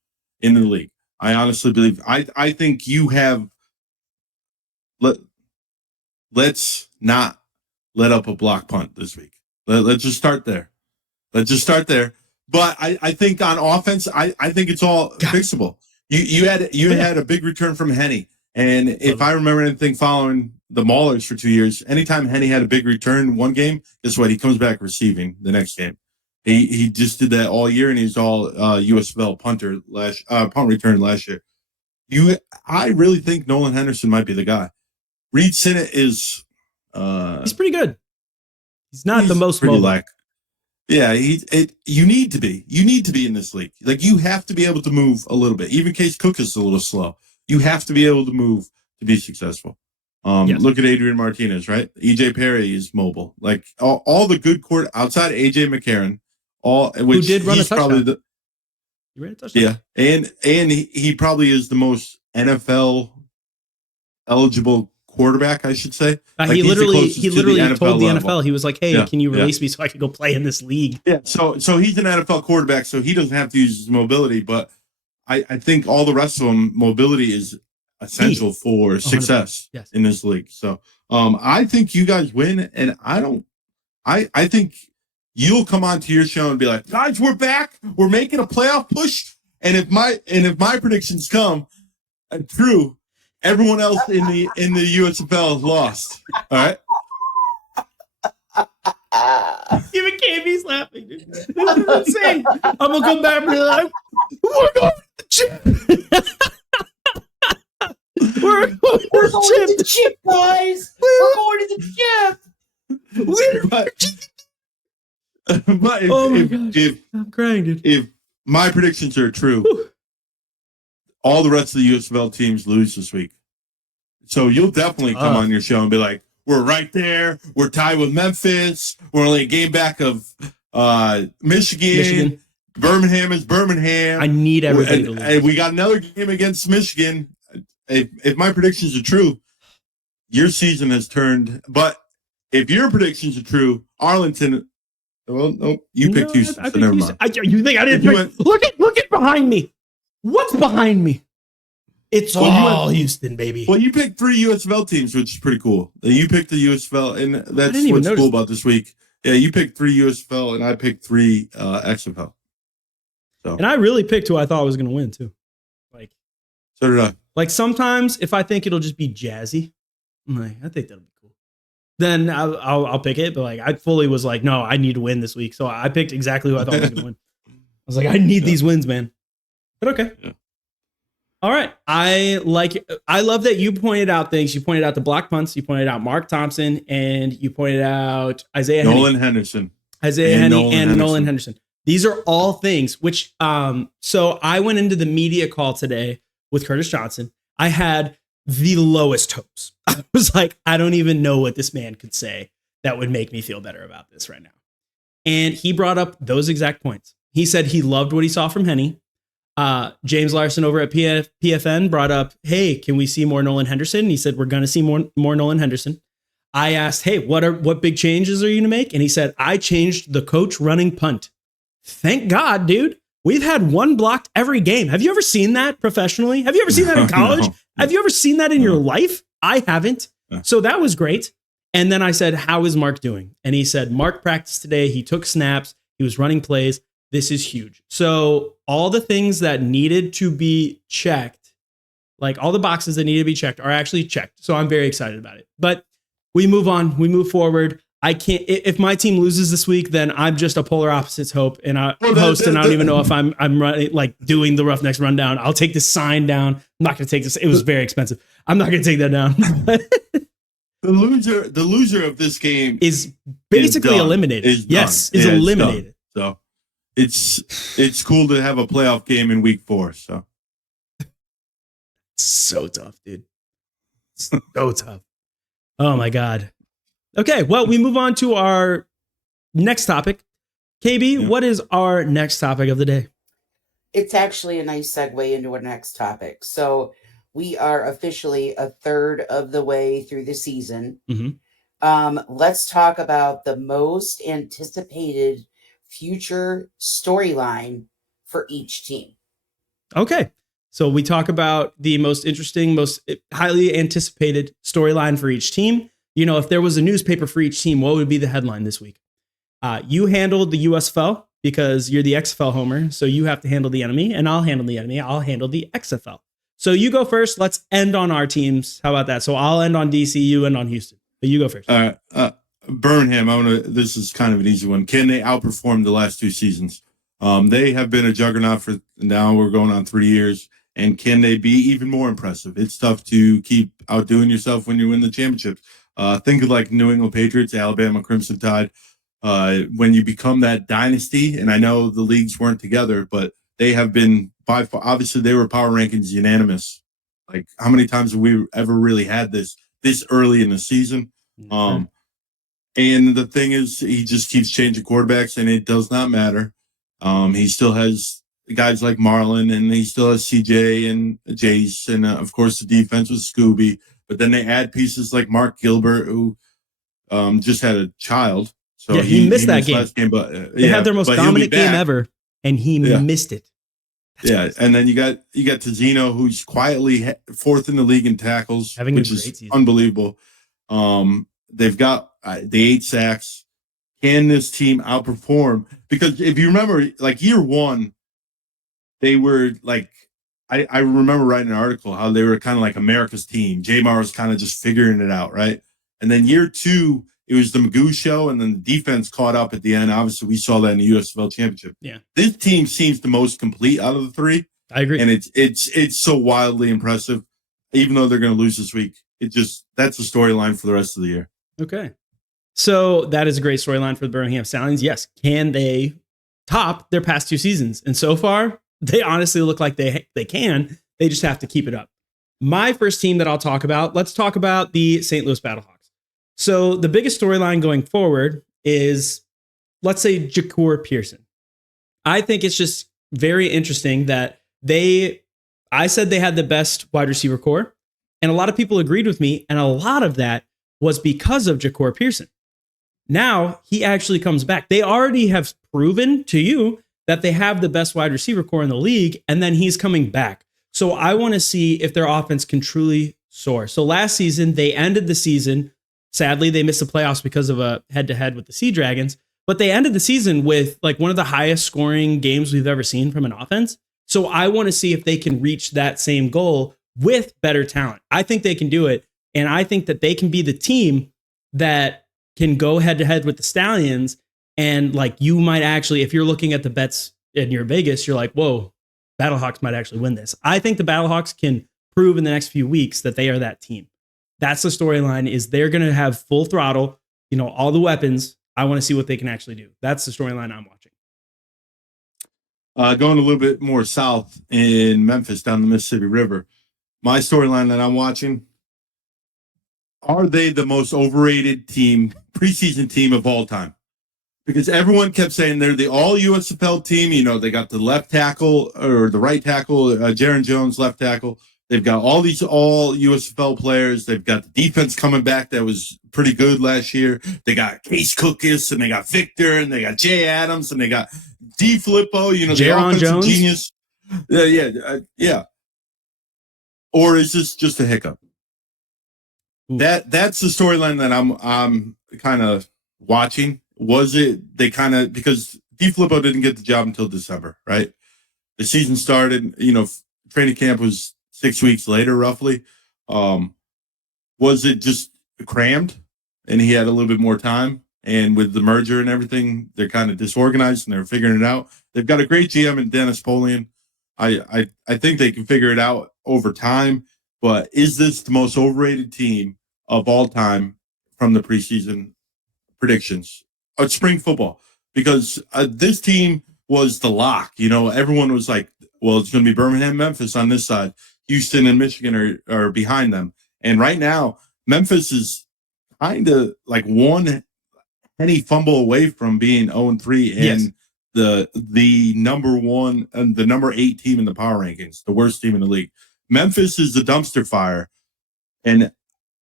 in the league. I honestly believe. I think you have. Let's not let up a block punt this week. Let's just start there. But I think on offense, I think it's all fixable. You had a big return from Henny. And if I remember anything following the Maulers for 2 years, anytime Henny had a big return one game, guess what? He comes back receiving the next game. He just did that all year, and he's all USFL punt return last year. I really think Nolan Henderson might be the guy. Reed Sinnott is he's pretty good. He's not the most mobile. Yeah, you need to be. You need to be in this league. Like you have to be able to move a little bit. Even Case Cook is a little slow. You have to be able to move to be successful. Look at Adrian Martinez, right? EJ Perry is mobile. Like all the good court outside AJ McCarron, who did run a touchdown. He ran a touchdown. Yeah, and he probably is the most NFL eligible quarterback, I should say. He literally told the NFL, he was like, "Hey, can you release me so I can go play in this league?" Yeah, so he's an NFL quarterback, so he doesn't have to use his mobility, but I think all the rest of them, mobility is essential for success in this league. So I think you guys win, and I think you'll come onto your show and be like, guys, we're back, we're making a playoff push, and if my predictions come true, everyone else in the USFL is lost. All right. Even KB's laughing, dude. This is insane. I'm gonna come back and be like, we're going to the chip. We're going to the chip, guys. We're going to the chip. But if I'm crying, dude. If my predictions are true, all the rest of the USFL teams lose this week. So you'll definitely come on your show and be like, we're right there. We're tied with Memphis. We're only a game back of Michigan. Birmingham is Birmingham. I need everybody to lose. And we got another game against Michigan. If my predictions are true, your season has turned. But if your predictions are true, Arlington. Well, no, you picked Houston. So never mind. You think I didn't? Look at behind me. What's behind me? It's all Houston, baby. Well, you picked 3 USFL teams, which is pretty cool. You picked the USFL, and that's what's cool about this week. Yeah, you picked 3 USFL, and I picked 3 XFL. So. And I really picked who I thought was going to win too. So did I. Like sometimes, if I think it'll just be jazzy, I'm like, I think that'll be cool. Then I'll pick it. But like, I fully was like, no, I need to win this week. So I picked exactly who I thought was going to win. I was like, I need these wins, man. But okay. Yeah. All right. I love that you pointed out things. You pointed out the block punts. You pointed out Mark Thompson, and you pointed out Nolan Henderson. Nolan Henderson. These are all things which, so I went into the media call today with Curtis Johnson. I had the lowest hopes. I was like, I don't even know what this man could say that would make me feel better about this right now. And he brought up those exact points. He said he loved what he saw from Henny. James Larson over at PFN brought up, hey, can we see more Nolan Henderson? And he said, we're going to see more Nolan Henderson. I asked, hey, what big changes are you going to make? And he said, I changed the coach running punt. Thank God, dude. We've had one blocked every game. Have you ever seen that professionally? Have you ever seen that in college? No. Have you ever seen that in your life? I haven't. So that was great. And then I said, how is Mark doing? And he said, Mark practiced today. He took snaps. He was running plays. This is huge. So all the things that needed to be checked, like all the boxes that needed to be checked, are actually checked. So I'm very excited about it. But we move on. We move forward. I can't. If my team loses this week, then I'm just a polar opposites host, and I don't even know if I'm running, like doing the Roughnecks rundown. I'll take this sign down. I'm not going to take this. It was very expensive. I'm not going to take that down. The loser of this game is basically eliminated. Is eliminated. So it's cool to have a playoff game in week 4. So tough, dude. So tough. Oh my God. Okay, well, we move on to our next topic. KB, What is our next topic of the day? It's actually a nice segue into our next topic. So we are officially a third of the way through the season. Mm-hmm. Let's talk about the most anticipated future storyline for each team. Okay. So we talk about the most interesting, most highly anticipated storyline for each team. You know, if there was a newspaper for each team, what would be the headline this week? You handled the USFL because you're the XFL homer. So you have to handle the enemy, and I'll handle the enemy. I'll handle the XFL. So you go first. Let's end on our teams. How about that? So I'll end on DC, you end on Houston. But you go first. Birmingham, this is kind of an easy one. Can they outperform the last 2 seasons? They have been a juggernaut for now. We're going on 3 years. And can they be even more impressive? It's tough to keep outdoing yourself when you win the championship. Think of like New England Patriots, Alabama Crimson Tide. When you become that dynasty, and I know the leagues weren't together, but they have been by far, obviously they were power rankings unanimous. Like how many times have we ever really had this early in the season? And the thing is, he just keeps changing quarterbacks, and it does not matter. He still has guys like Marlon, and he still has CJ and Jace, and of course the defense was Scooby. But then they add pieces like Mark Gilbert, who just had a child. So yeah, he missed that game. Last game, but they had their most dominant game ever, and he missed it. That's crazy. And then you got Tizino, who's quietly 4th in the league in tackles, which is season. Unbelievable. They've got the 8 sacks. Can this team outperform? Because if you remember, like year 1, they were like, I remember writing an article how they were kind of like America's team. Jamar was kind of just figuring it out, right? And then year 2, it was the Magoo show, and then the defense caught up at the end. Obviously, we saw that in the USFL championship. Yeah, this team seems the most complete out of the 3. I agree, and it's so wildly impressive. Even though they're going to lose this week, that's the storyline for the rest of the year. Okay, so that is a great storyline for the Birmingham Stallions. Yes, can they top their past 2 seasons? And so far, they honestly look like they can. They just have to keep it up. My first team that I'll talk about, let's talk about the St. Louis Battlehawks. So the biggest storyline going forward is, let's say, Jacour Pearson. I think it's just very interesting that I said they had the best wide receiver core, and a lot of people agreed with me, and a lot of that was because of Jacour Pearson. Now he actually comes back. They already have proven to you that they have the best wide receiver core in the league, and then he's coming back. So I want to see if their offense can truly soar. So last season, they ended the season. Sadly, they missed the playoffs because of a head-to-head with the Sea Dragons, but they ended the season with like one of the highest scoring games we've ever seen from an offense. So I want to see if they can reach that same goal with better talent. I think they can do it, and I think that they can be the team that can go head-to-head with the Stallions. And like you might actually, if you're looking at the bets in your Vegas, you're like, whoa, Battlehawks might actually win this. I think the Battlehawks can prove in the next few weeks that they are that team. That's the storyline, is they're going to have full throttle, all the weapons. I want to see what they can actually do. That's the storyline I'm watching. Going a little bit more south in Memphis, down the Mississippi River. My storyline that I'm watching, are they the most overrated team, preseason team of all time? Because everyone kept saying they're the all USFL team. They got the left tackle or the right tackle, Jaron Jones, left tackle. They've got all these all USFL players. They've got the defense coming back that was pretty good last year. They got Case Cookus, and they got Victor, and they got Jay Adams, and they got D. Filippo, the offensive Jones? Genius. Yeah. Or is this just a hiccup? Ooh. That's the storyline that I'm kind of watching. Was it because D. Filippo didn't get the job until December, right? The season started, training camp was 6 weeks later, roughly. Was it just crammed and he had a little bit more time? And with the merger and everything, they're kind of disorganized and they're figuring it out. They've got a great GM in Dennis Polian. I think they can figure it out over time. But is this the most overrated team of all time from the preseason predictions of spring football? Because this team was the lock. You know, everyone was like, well, it's going to be Birmingham, Memphis on this side. Houston and Michigan are behind them. And right now, Memphis is kind of like one penny fumble away from being 0-3 and the number one and the number 8 team in the power rankings, the worst team in the league. Memphis is the dumpster fire, and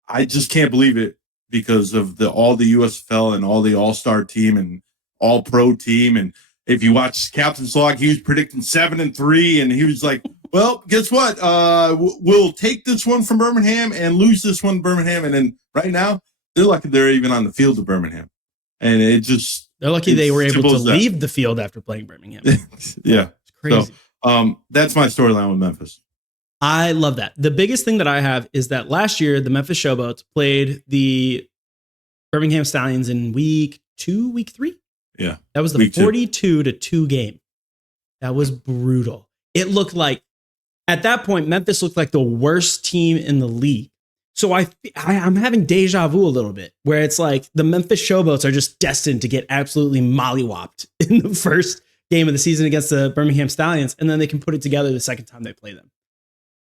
I just can't believe it because of all the USFL and all the all-star team and all-pro team. And if you watch Captain's Log, he was predicting 7-3, and he was like, well, guess what? We'll take this one from Birmingham and lose this one Birmingham. And then right now, they're lucky they're even on the field of Birmingham. And they're lucky they were able to leave the field after playing Birmingham. Yeah. It's crazy. So, that's my storyline with Memphis. I love that. The biggest thing that I have is that last year, the Memphis Showboats played the Birmingham Stallions in week 3. Yeah. That was the 42-2 game. That was brutal. It looked like, at that point, Memphis looked like the worst team in the league. So I'm having deja vu a little bit, where it's like the Memphis Showboats are just destined to get absolutely mollywopped in the first game of the season against the Birmingham Stallions, and then they can put it together the second time they play them.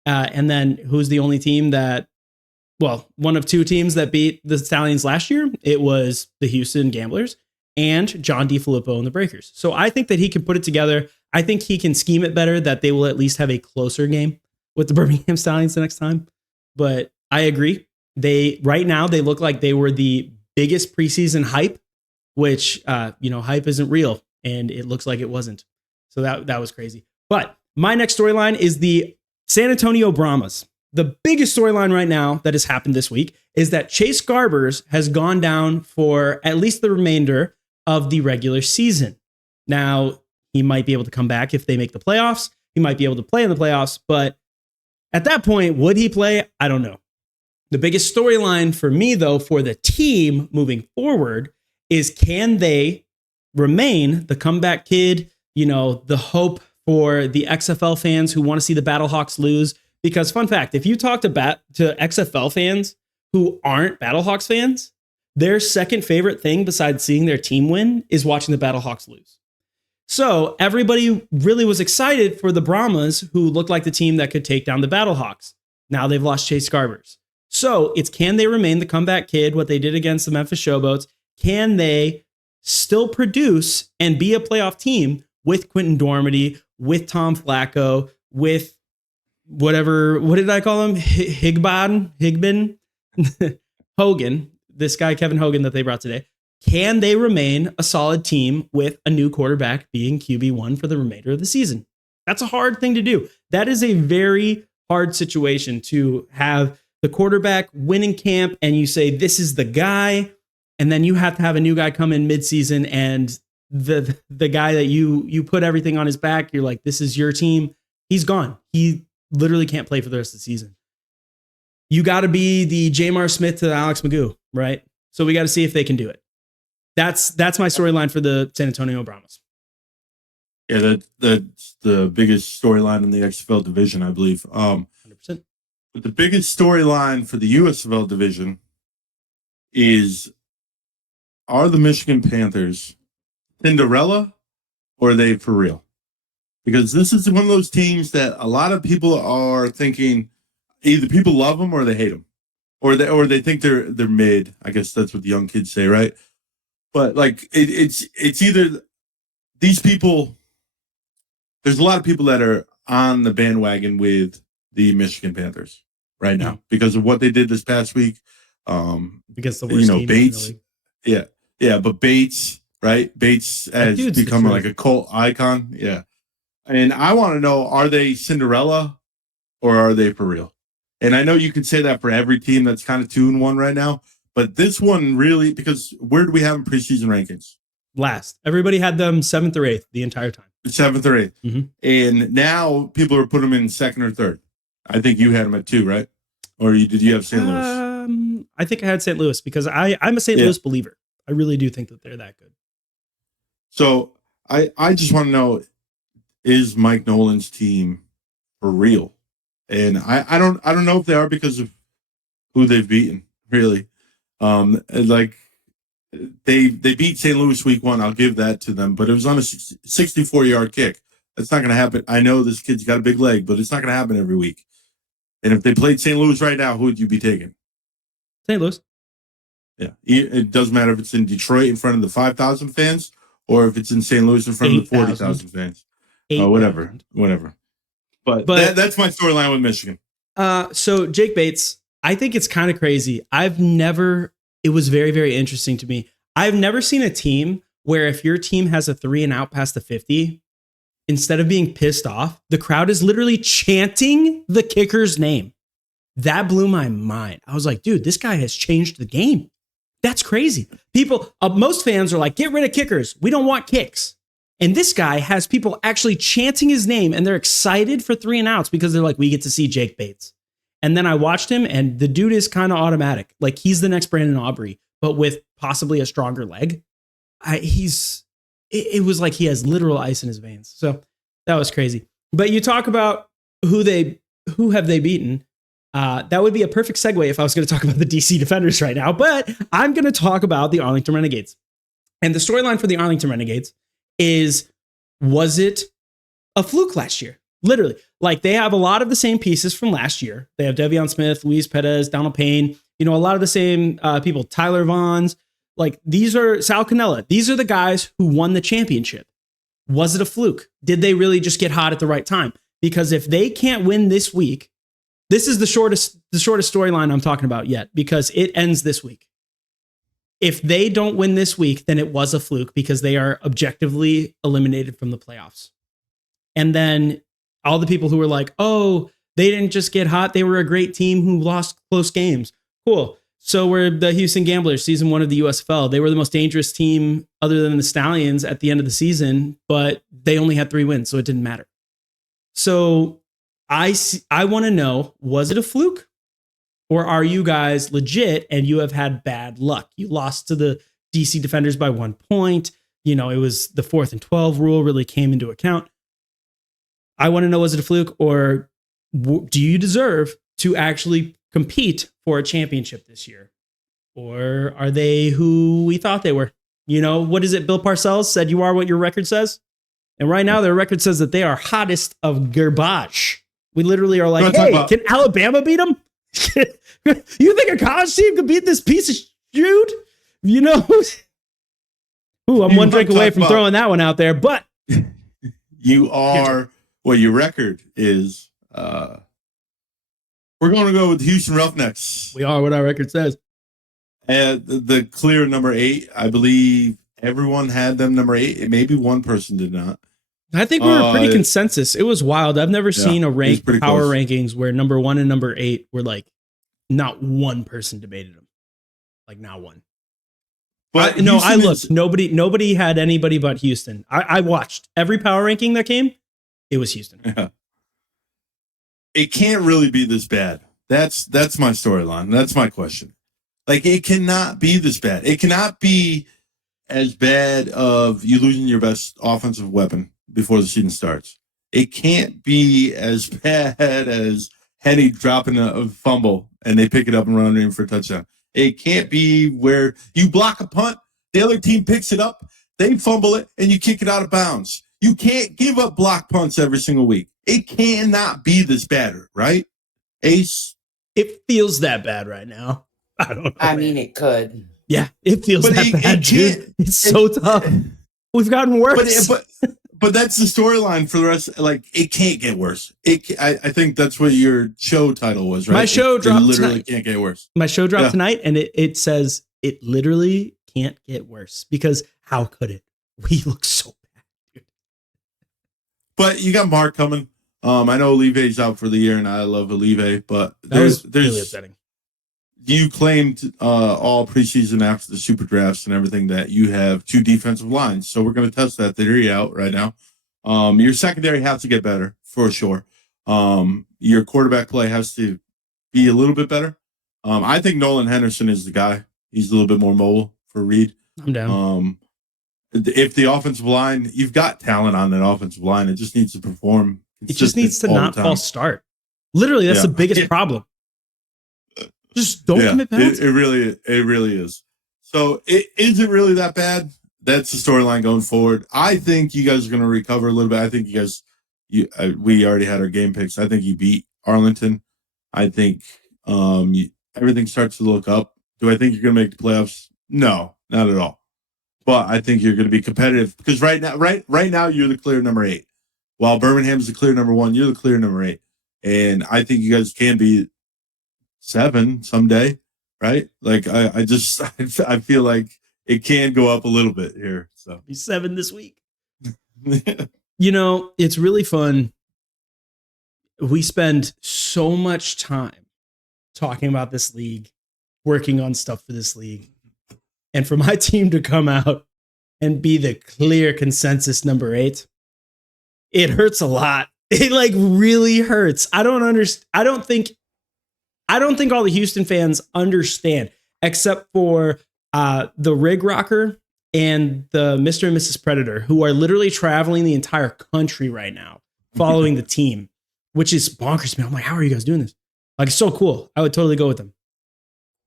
And then who's the only team one of 2 teams that beat the Stallions last year? It was the Houston Gamblers and John DeFilippo and the Breakers. So I think that he can put it together. I think he can scheme it better, that they will at least have a closer game with the Birmingham Stallions the next time. But I agree. Right now they look like they were the biggest preseason hype, which hype isn't real, and it looks like it wasn't. So that was crazy. But my next storyline is the San Antonio Brahmas. The biggest storyline right now that has happened this week is that Chase Garbers has gone down for at least the remainder of the regular season. Now, he might be able to come back if they make the playoffs. He might be able to play in the playoffs, but at that point, would he play? I don't know. The biggest storyline for me, though, for the team moving forward is, can they remain the comeback kid, the hope for the XFL fans who want to see the Battlehawks lose? Because fun fact, if you talk to XFL fans who aren't Battlehawks fans, their second favorite thing besides seeing their team win is watching the Battlehawks lose. So everybody really was excited for the Brahmas, who looked like the team that could take down the Battlehawks. Now they've lost Chase Garbers. So it's, can they remain the comeback kid, what they did against the Memphis Showboats? Can they still produce and be a playoff team with Quentin Dormady, with Tom Flacco, with what did I call him? Higbin, Hogan, this guy, Kevin Hogan, that they brought today. Can they remain a solid team with a new quarterback being QB1 for the remainder of the season? That's a hard thing to do. That is a very hard situation to have the quarterback winning camp and you say, this is the guy. And then you have to have a new guy come in midseason, and the guy that you put everything on his back, you're like, this is your team. He's gone. He literally can't play for the rest of the season. You got to be the Jamar Smith to the Alex Magoo, right? So we got to see if they can do it. That's my storyline for the San Antonio Brahmas. Yeah, that's the biggest storyline in the XFL division, I believe. 100%. But the biggest storyline for the USFL division is, are the Michigan Panthers Cinderella or are they for real? Because this is one of those teams that a lot of people are thinking either people love them or they hate them, or they think they're mid. I guess that's what the young kids say, right? But like it's either these people. There's a lot of people that are on the bandwagon with the Michigan Panthers right now because of what they did this past week. Because the worst team Bates, in the league. Yeah, but Bates, right? Bates has become like a cult icon. Yeah. And I want to know, are they Cinderella or are they for real? And I know you can say that for every team that's kind of 2-1 right now, but this one really, because where do we have them preseason rankings? Last. Everybody had them 7th or 8th the entire time. 7th or 8th. Mm-hmm. And now people are putting them in 2nd or 3rd. I think you had them at 2, right? Or did you have St. Louis? I think I had St. Louis because I'm a St. Louis believer. I really do think that they're that good. So I just want to know, is Mike Nolan's team for real? And I don't know if they are because of who they've beaten, really. Like they beat St. Louis week 1. I'll give that to them, but it was on a 64-yard kick. That's not going to happen. I know this kid's got a big leg, but it's not going to happen every week. And if they played St. Louis right now, who would you be taking? St. Louis. Yeah. It doesn't matter if it's in Detroit in front of the 5,000 fans or if it's in St. Louis in front of the 40,000 fans. Whatever. But that's my storyline with Michigan. So Jake Bates, I think it's kind of crazy. It was very, very interesting to me. I've never seen a team where if your team has a 3 and out past the 50, instead of being pissed off, the crowd is literally chanting the kicker's name. That blew my mind. I was like, dude, this guy has changed the game. That's crazy. People, most fans are like, get rid of kickers. We don't want kicks. And this guy has people actually chanting his name and they're excited for 3 and outs because they're like, we get to see Jake Bates. And then I watched him and the dude is kind of automatic. Like he's the next Brandon Aubrey, but with possibly a stronger leg. It was like he has literal ice in his veins. So that was crazy. But you talk about who have they beaten? That would be a perfect segue if I was going to talk about the DC Defenders right now. But I'm going to talk about the Arlington Renegades. And the storyline for the Arlington Renegades was it a fluke last year? Literally. Like they have a lot of the same pieces from last year. They have Devion Smith, Luis Perez, Donald Payne, a lot of the same people, Tyler Vaughns. Like these are Sal Cannella. These are the guys who won the championship. Was it a fluke? Did they really just get hot at the right time? Because if they can't win this week, this is the shortest storyline I'm talking about yet, because it ends this week. If they don't win this week, then it was a fluke because they are objectively eliminated from the playoffs. And then all the people who were like, oh, they didn't just get hot. They were a great team who lost close games. Cool. So were the Houston Gamblers, season 1 of the USFL. They were the most dangerous team other than the Stallions at the end of the season, but they only had 3 wins, so it didn't matter. So I want to know, was it a fluke? Or are you guys legit and you have had bad luck? You lost to the DC Defenders by 1 point. It was the 4th and 12 rule really came into account. I want to know, was it a fluke or do you deserve to actually compete for a championship this year? Or are they who we thought they were? What is it? Bill Parcells said, you are what your record says. And right now their record says that they are hottest of garbage. We literally are like, hey, can Alabama beat them? You think a college team could beat this piece of shit? Ooh, I'm one drink away from throwing that one out there, but you are what your record is. We're going to go with Houston Roughnecks. We are what our record says. And the clear number 8, I believe everyone had them number 8. Maybe one person did not. I think we were pretty consensus. It was wild. I've never seen a power rankings where number 1 and number 8 were like not one person debated them. Like not one. But I looked. Nobody had anybody but Houston. I watched every power ranking that came. It was Houston. Yeah. It can't really be this bad. That's my storyline. That's my question. Like it cannot be this bad. It cannot be as bad of you losing your best offensive weapon before the season starts. It can't be as bad as Henny dropping a fumble and they pick it up and run it in for a touchdown. It can't be where you block a punt, the other team picks it up, they fumble it, and you kick it out of bounds. You can't give up block punts every single week. It cannot be this bad, right? Ace? It feels that bad right now. I don't know. I mean, it could. Yeah, it feels that bad, dude. It's so tough. We've gotten worse. But that's the storyline for the rest. Like, it can't get worse. I think that's what your show title was, right? My show dropped It literally tonight. Can't get worse. My show dropped tonight, and it says it literally can't get worse because how could it? We look so bad, dude. But you got Mark coming. I know Olive's out for the year, and I love Olive, but there's really upsetting. You claimed all preseason after the super drafts and everything that you have 2 defensive lines. So we're going to test that theory out right now. Your secondary has to get better for sure. Your quarterback play has to be a little bit better. I think Nolan Henderson is the guy. He's a little bit more mobile for Reed. I'm down. If the offensive line, you've got talent on that offensive line, it just needs to perform. It just needs to not false start. Literally, that's the biggest problem. Just don't commit penalties. It really is. So is it really that bad? That's the storyline going forward. I think you guys are going to recover a little bit. I think you guys, we already had our game picks. I think you beat Arlington. I think everything starts to look up. Do I think you're going to make the playoffs? No, not at all. But I think you're going to be competitive because right now you're the clear number 8. While Birmingham's the clear number 1, you're the clear number 8. And I think you guys can be 7 someday, right? Like I feel like it can go up a little bit here. So be 7 this week. You know, it's really fun. We spend so much time talking about this league, working on stuff for this league. And for my team to come out and be the clear consensus number 8, it hurts a lot. It like really hurts. I don't think all the Houston fans understand, except for the Rig Rocker and the Mr. and Mrs. Predator, who are literally traveling the entire country right now, following the team, which is bonkers, man. I'm like, how are you guys doing this? Like, it's so cool. I would totally go with them.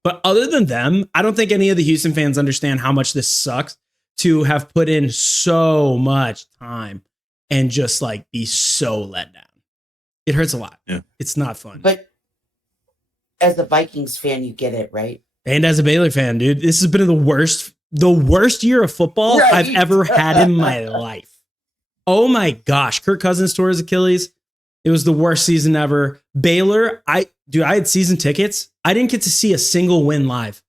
But other than them, I don't think any of the Houston fans understand how much this sucks to have put in so much time and just like be so let down. It hurts a lot. Yeah. It's not fun. But as a Vikings fan, you get it, right? And as a Baylor fan, dude, this has been the worst year of football I've ever had in my life. Oh my gosh. Kirk Cousins tore his Achilles. It was the worst season ever. Baylor, I had season tickets. I didn't get to see a single win live.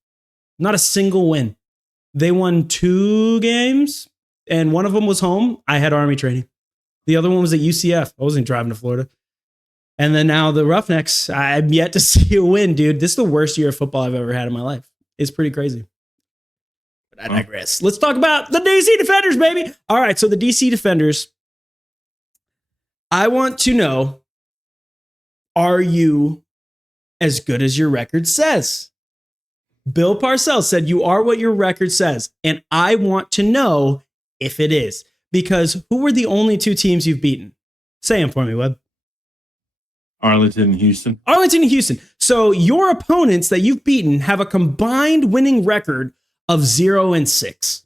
Not a single win. They won 2 games, and one of them was home. I had Army training. The other one was at UCF. I wasn't driving to Florida. And then now the Roughnecks, I'm yet to see a win, dude. This is the worst year of football I've ever had in my life. It's pretty crazy. But I digress. Let's talk about the DC Defenders, baby. All right, so the DC Defenders, I want to know, are you as good as your record says? Bill Parcells said you are what your record says. And I want to know if it is. Because who were the only 2 teams you've beaten? Say them for me, Webb. Arlington and Houston. Arlington and Houston. So your opponents that you've beaten have a combined winning record of 0-6.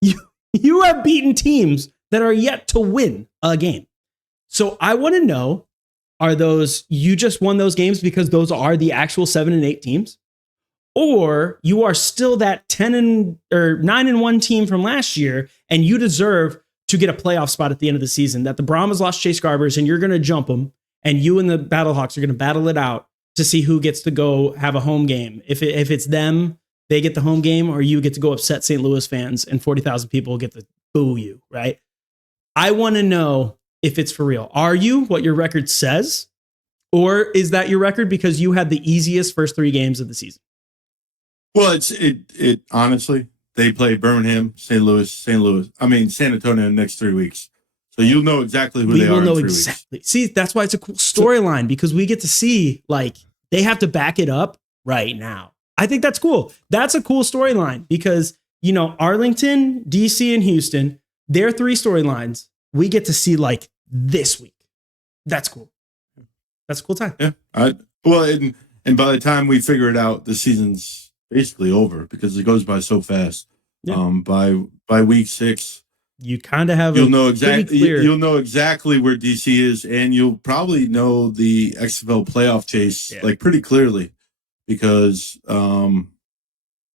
You have beaten teams that are yet to win a game. So I want to know, are those, you just won those games because those are the actual 7-8 teams? Or you are still that 9-1 team from last year, and you deserve to get a playoff spot at the end of the season, that the Brahmas lost Chase Garbers and you're going to jump them, and you and the Battlehawks are going to battle it out to see who gets to go have a home game. If it's them, they get the home game, or you get to go upset St. Louis fans and 40,000 people get to boo you, right? I want to know if it's for real. Are you what your record says? Or is that your record because you had the easiest first 3 games of the season? Well, it honestly, they play Birmingham, San Antonio in the next 3 weeks. So you'll know exactly who they are. We will know exactly. See, that's why it's a cool storyline, because we get to see, like, they have to back it up right now. I think that's cool. That's a cool storyline because, you know, Arlington, DC, and Houston, their 3 storylines we get to see like this week. That's cool. That's a cool time. Yeah. And by the time we figure it out, the season's basically over because it goes by so fast. Yeah. By week 6, you kind of have you'll know exactly where DC is, and you'll probably know the XFL playoff chase like pretty clearly because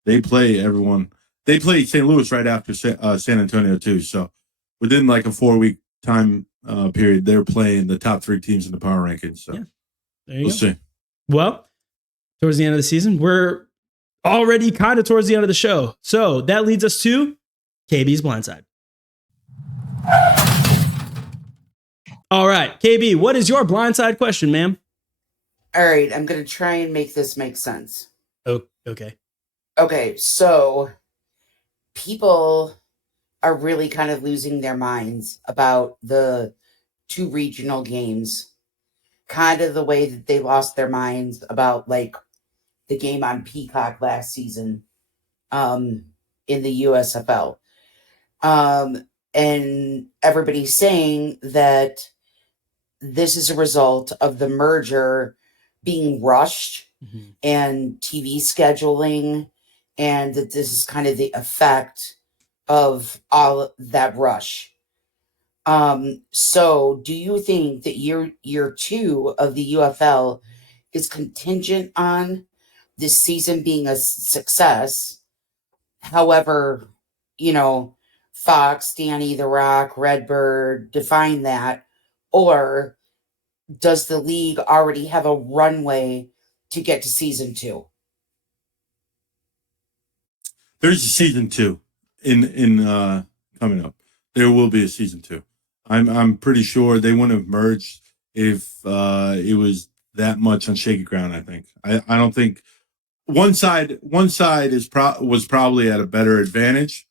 they play everyone. They play St. Louis right after San Antonio too. So within like a 4-week time period, they're playing the top 3 teams in the power rankings. So we'll see. Well, towards the end of the season, we're already kind of towards the end of the show. So that leads us to KB's Blindside. All right, KB, what is your blindside question, ma'am? All right, I'm going to try and make this make sense. Oh, okay. Okay, so people are really kind of losing their minds about the 2 regional games, kind of the way that they lost their minds about like the game on Peacock last season. in the USFL. And everybody's saying that this is a result of the merger being rushed and TV scheduling, and that this is kind of the effect of all that rush. So do you think that year 2 of the UFL is contingent on this season being a success? However, Fox, Danny, The Rock, Redbird define that, or does the league already have a runway to get to season 2? There's a season 2 in coming up. There will be a season 2. I'm pretty sure they wouldn't have merged if it was that much on shaky ground. I think. I don't think one side was probably at a better advantage,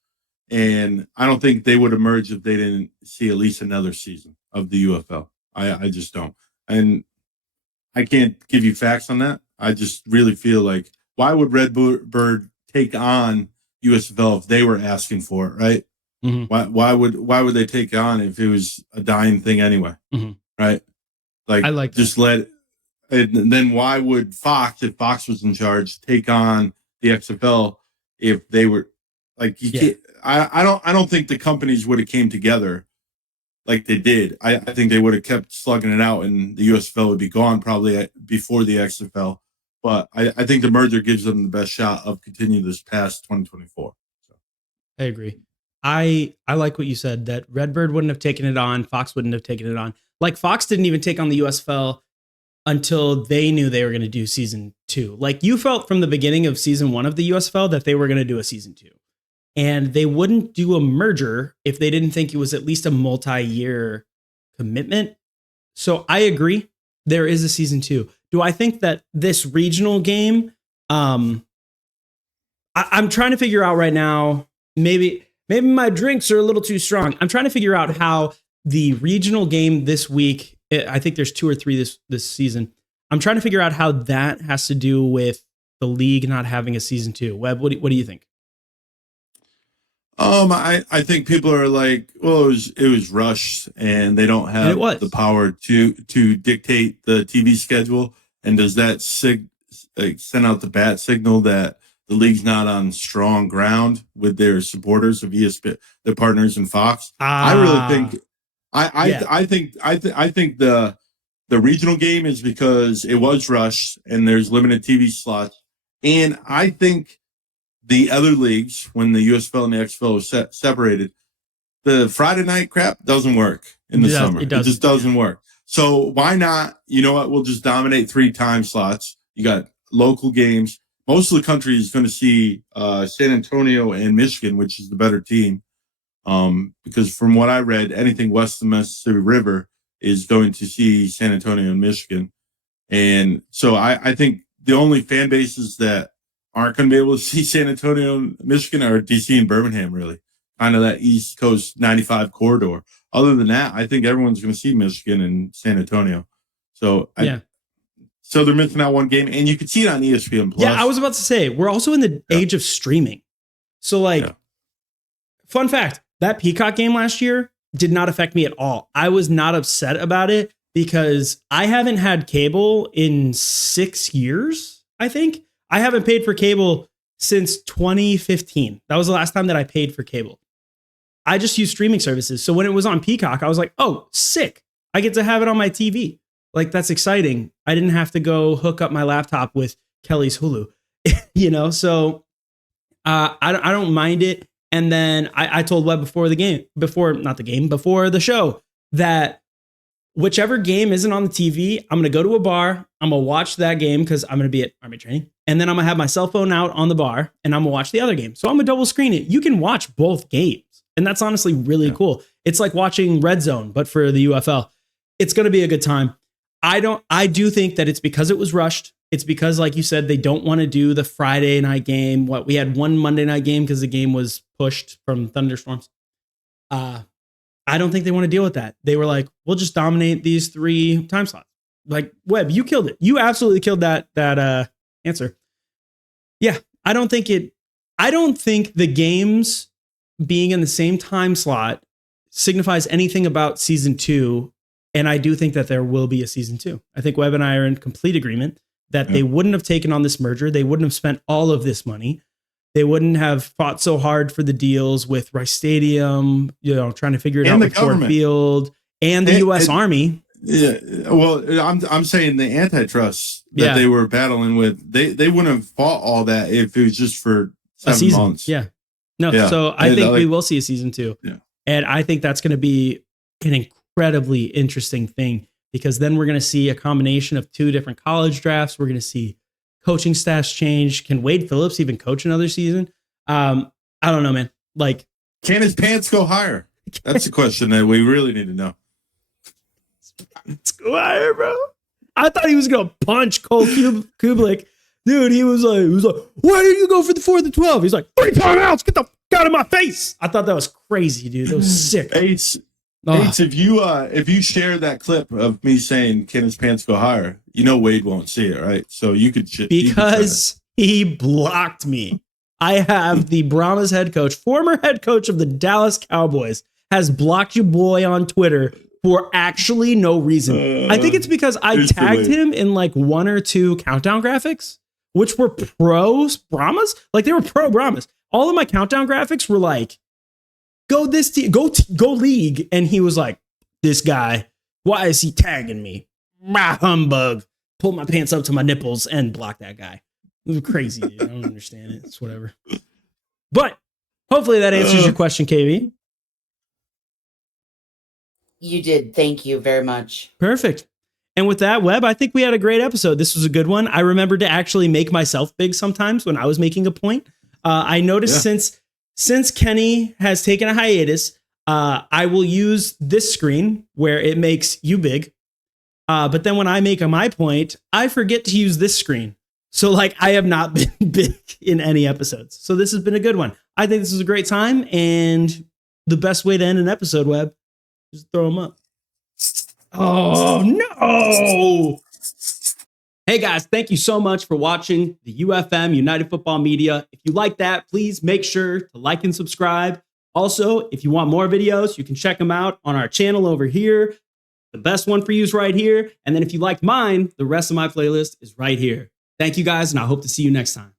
and I don't think they would have merged if they didn't see at least another season of the UFL. I just don't, and I can't give you facts on that. I just really feel like, why would Redbird take on USFL if they were asking for it, right? Mm-hmm. Why would they take on if it was a dying thing anyway, right? Like, I like just that. And then why would Fox, if Fox was in charge, take on the XFL if they were like, can't, I don't think the companies would have came together like they did. I think they would have kept slugging it out, and the USFL would be gone probably before the XFL. But I think the merger gives them the best shot of continuing this past 2024. So. I agree. I like what you said, that Redbird wouldn't have taken it on. Fox wouldn't have taken it on. Like, Fox didn't even take on the USFL until they knew they were going to do season 2. Like, you felt from the beginning of season 1 of the USFL that they were going to do a season 2. And they wouldn't do a merger if they didn't think it was at least a multi-year commitment. So I agree. There is a season 2. Do I think that this regional game, I'm trying to figure out right now, maybe my drinks are a little too strong. I'm trying to figure out how the regional game this week, I think there's 2 or 3 this season. I'm trying to figure out how that has to do with the league not having a season 2. Webb, what do you think? I think people are like, well, it was rushed, and they don't have the power to dictate the TV schedule. And does that send out the bat signal that the league's not on strong ground with their supporters of ESPN, their partners in Fox? I really think, I think the regional game is because it was rushed and there's limited TV slots, and I think the other leagues, when the USFL and the XFL was separated, the Friday night crap doesn't work in the summer. It just doesn't work. So why not? You know what? We'll just dominate 3 time slots. You got local games. Most of the country is going to see San Antonio and Michigan, which is the better team. Because from what I read, anything west of the Mississippi River is going to see San Antonio and Michigan. And so I think the only fan bases that aren't going to be able to see San Antonio and Michigan are DC and Birmingham, really. Kind of that East Coast 95 corridor. Other than that, I think everyone's going to see Michigan and San Antonio. So so they're missing out one game, and you can see it on ESPN Plus. Yeah, I was about to say, we're also in the age of streaming. So, fun fact, that Peacock game last year did not affect me at all. I was not upset about it because I haven't had cable in 6 years, I think. I haven't paid for cable since 2015. That was the last time that I paid for cable. I just use streaming services. So when it was on Peacock, I was like, oh, sick. I get to have it on my TV. Like, that's exciting. I didn't have to go hook up my laptop with Kelly's Hulu, So I don't mind it. And then I told Webb before the show, that whichever game isn't on the TV, I'm going to go to a bar. I'm going to watch that game because I'm going to be at Army training. And then I'm going to have my cell phone out on the bar and I'm going to watch the other game. So I'm going to double screen it. You can watch both games. And that's honestly really cool. It's like watching Red Zone, but for the UFL. It's going to be a good time. I do think that it's because it was rushed. It's because, like you said, they don't want to do the Friday night game. We had one Monday night game because the game was pushed from thunderstorms. I don't think they want to deal with that. They were like, we'll just dominate these 3 time slots. Like, Webb, you killed it. You absolutely killed that answer. Yeah, I don't think it. I don't think the games being in the same time slot signifies anything about season 2. And I do think that there will be a season 2. I think Webb and I are in complete agreement that they wouldn't have taken on this merger. They wouldn't have spent all of this money. They wouldn't have fought so hard for the deals with Rice Stadium, trying to figure it out with Ford Field and the U.S. Army. Yeah, well, I'm saying the antitrust that they were battling with, they wouldn't have fought all that if it was just for 7 months. Yeah. No, so I think we will see a season 2. Yeah. And I think that's going to be an incredibly interesting thing, because then we're going to see a combination of 2 different college drafts. We're going to see coaching staffs change. Can Wade Phillips even coach another season? I don't know, man. Like, can his pants go higher? That's a question that we really need to know. Let's go higher, bro. I thought he was going to punch Cole Kublik. Dude, he was like, why did you go for the 4th and 12? He's like, 3 timeouts. Get the fuck out of my face. I thought that was crazy, dude. That was sick. Ace, if you share that clip of me saying, can his pants go higher? Wade won't see it, right? So you could... Because he blocked me. I have the Brahmas head coach, former head coach of the Dallas Cowboys, has blocked your boy on Twitter for actually no reason. I think it's because I tagged him in like 1 or 2 countdown graphics, which were pro Brahmas. Like, they were pro Brahmas. All of my countdown graphics were like, go this team, go league. And he was like, this guy, why is he tagging me? My humbug. Pull my pants up to my nipples and block that guy. It was crazy, dude. I don't understand it. It's whatever. But hopefully that answers your question, KB. You did. Thank you very much. Perfect. And with that, Webb, I think we had a great episode. This was a good one. I remember to actually make myself big sometimes when I was making a point. I noticed since Kenny has taken a hiatus, I will use this screen where it makes you big. But then when I make my point, I forget to use this screen. So like, I have not been big in any episodes. So this has been a good one. I think this is a great time, and the best way to end an episode, Webb, just throw them up. Oh, no. Hey, guys, thank you so much for watching the UFM United Football Media. If you like that, please make sure to like and subscribe. Also, if you want more videos, you can check them out on our channel over here. The best one for you is right here. And then if you like mine, the rest of my playlist is right here. Thank you, guys, and I hope to see you next time.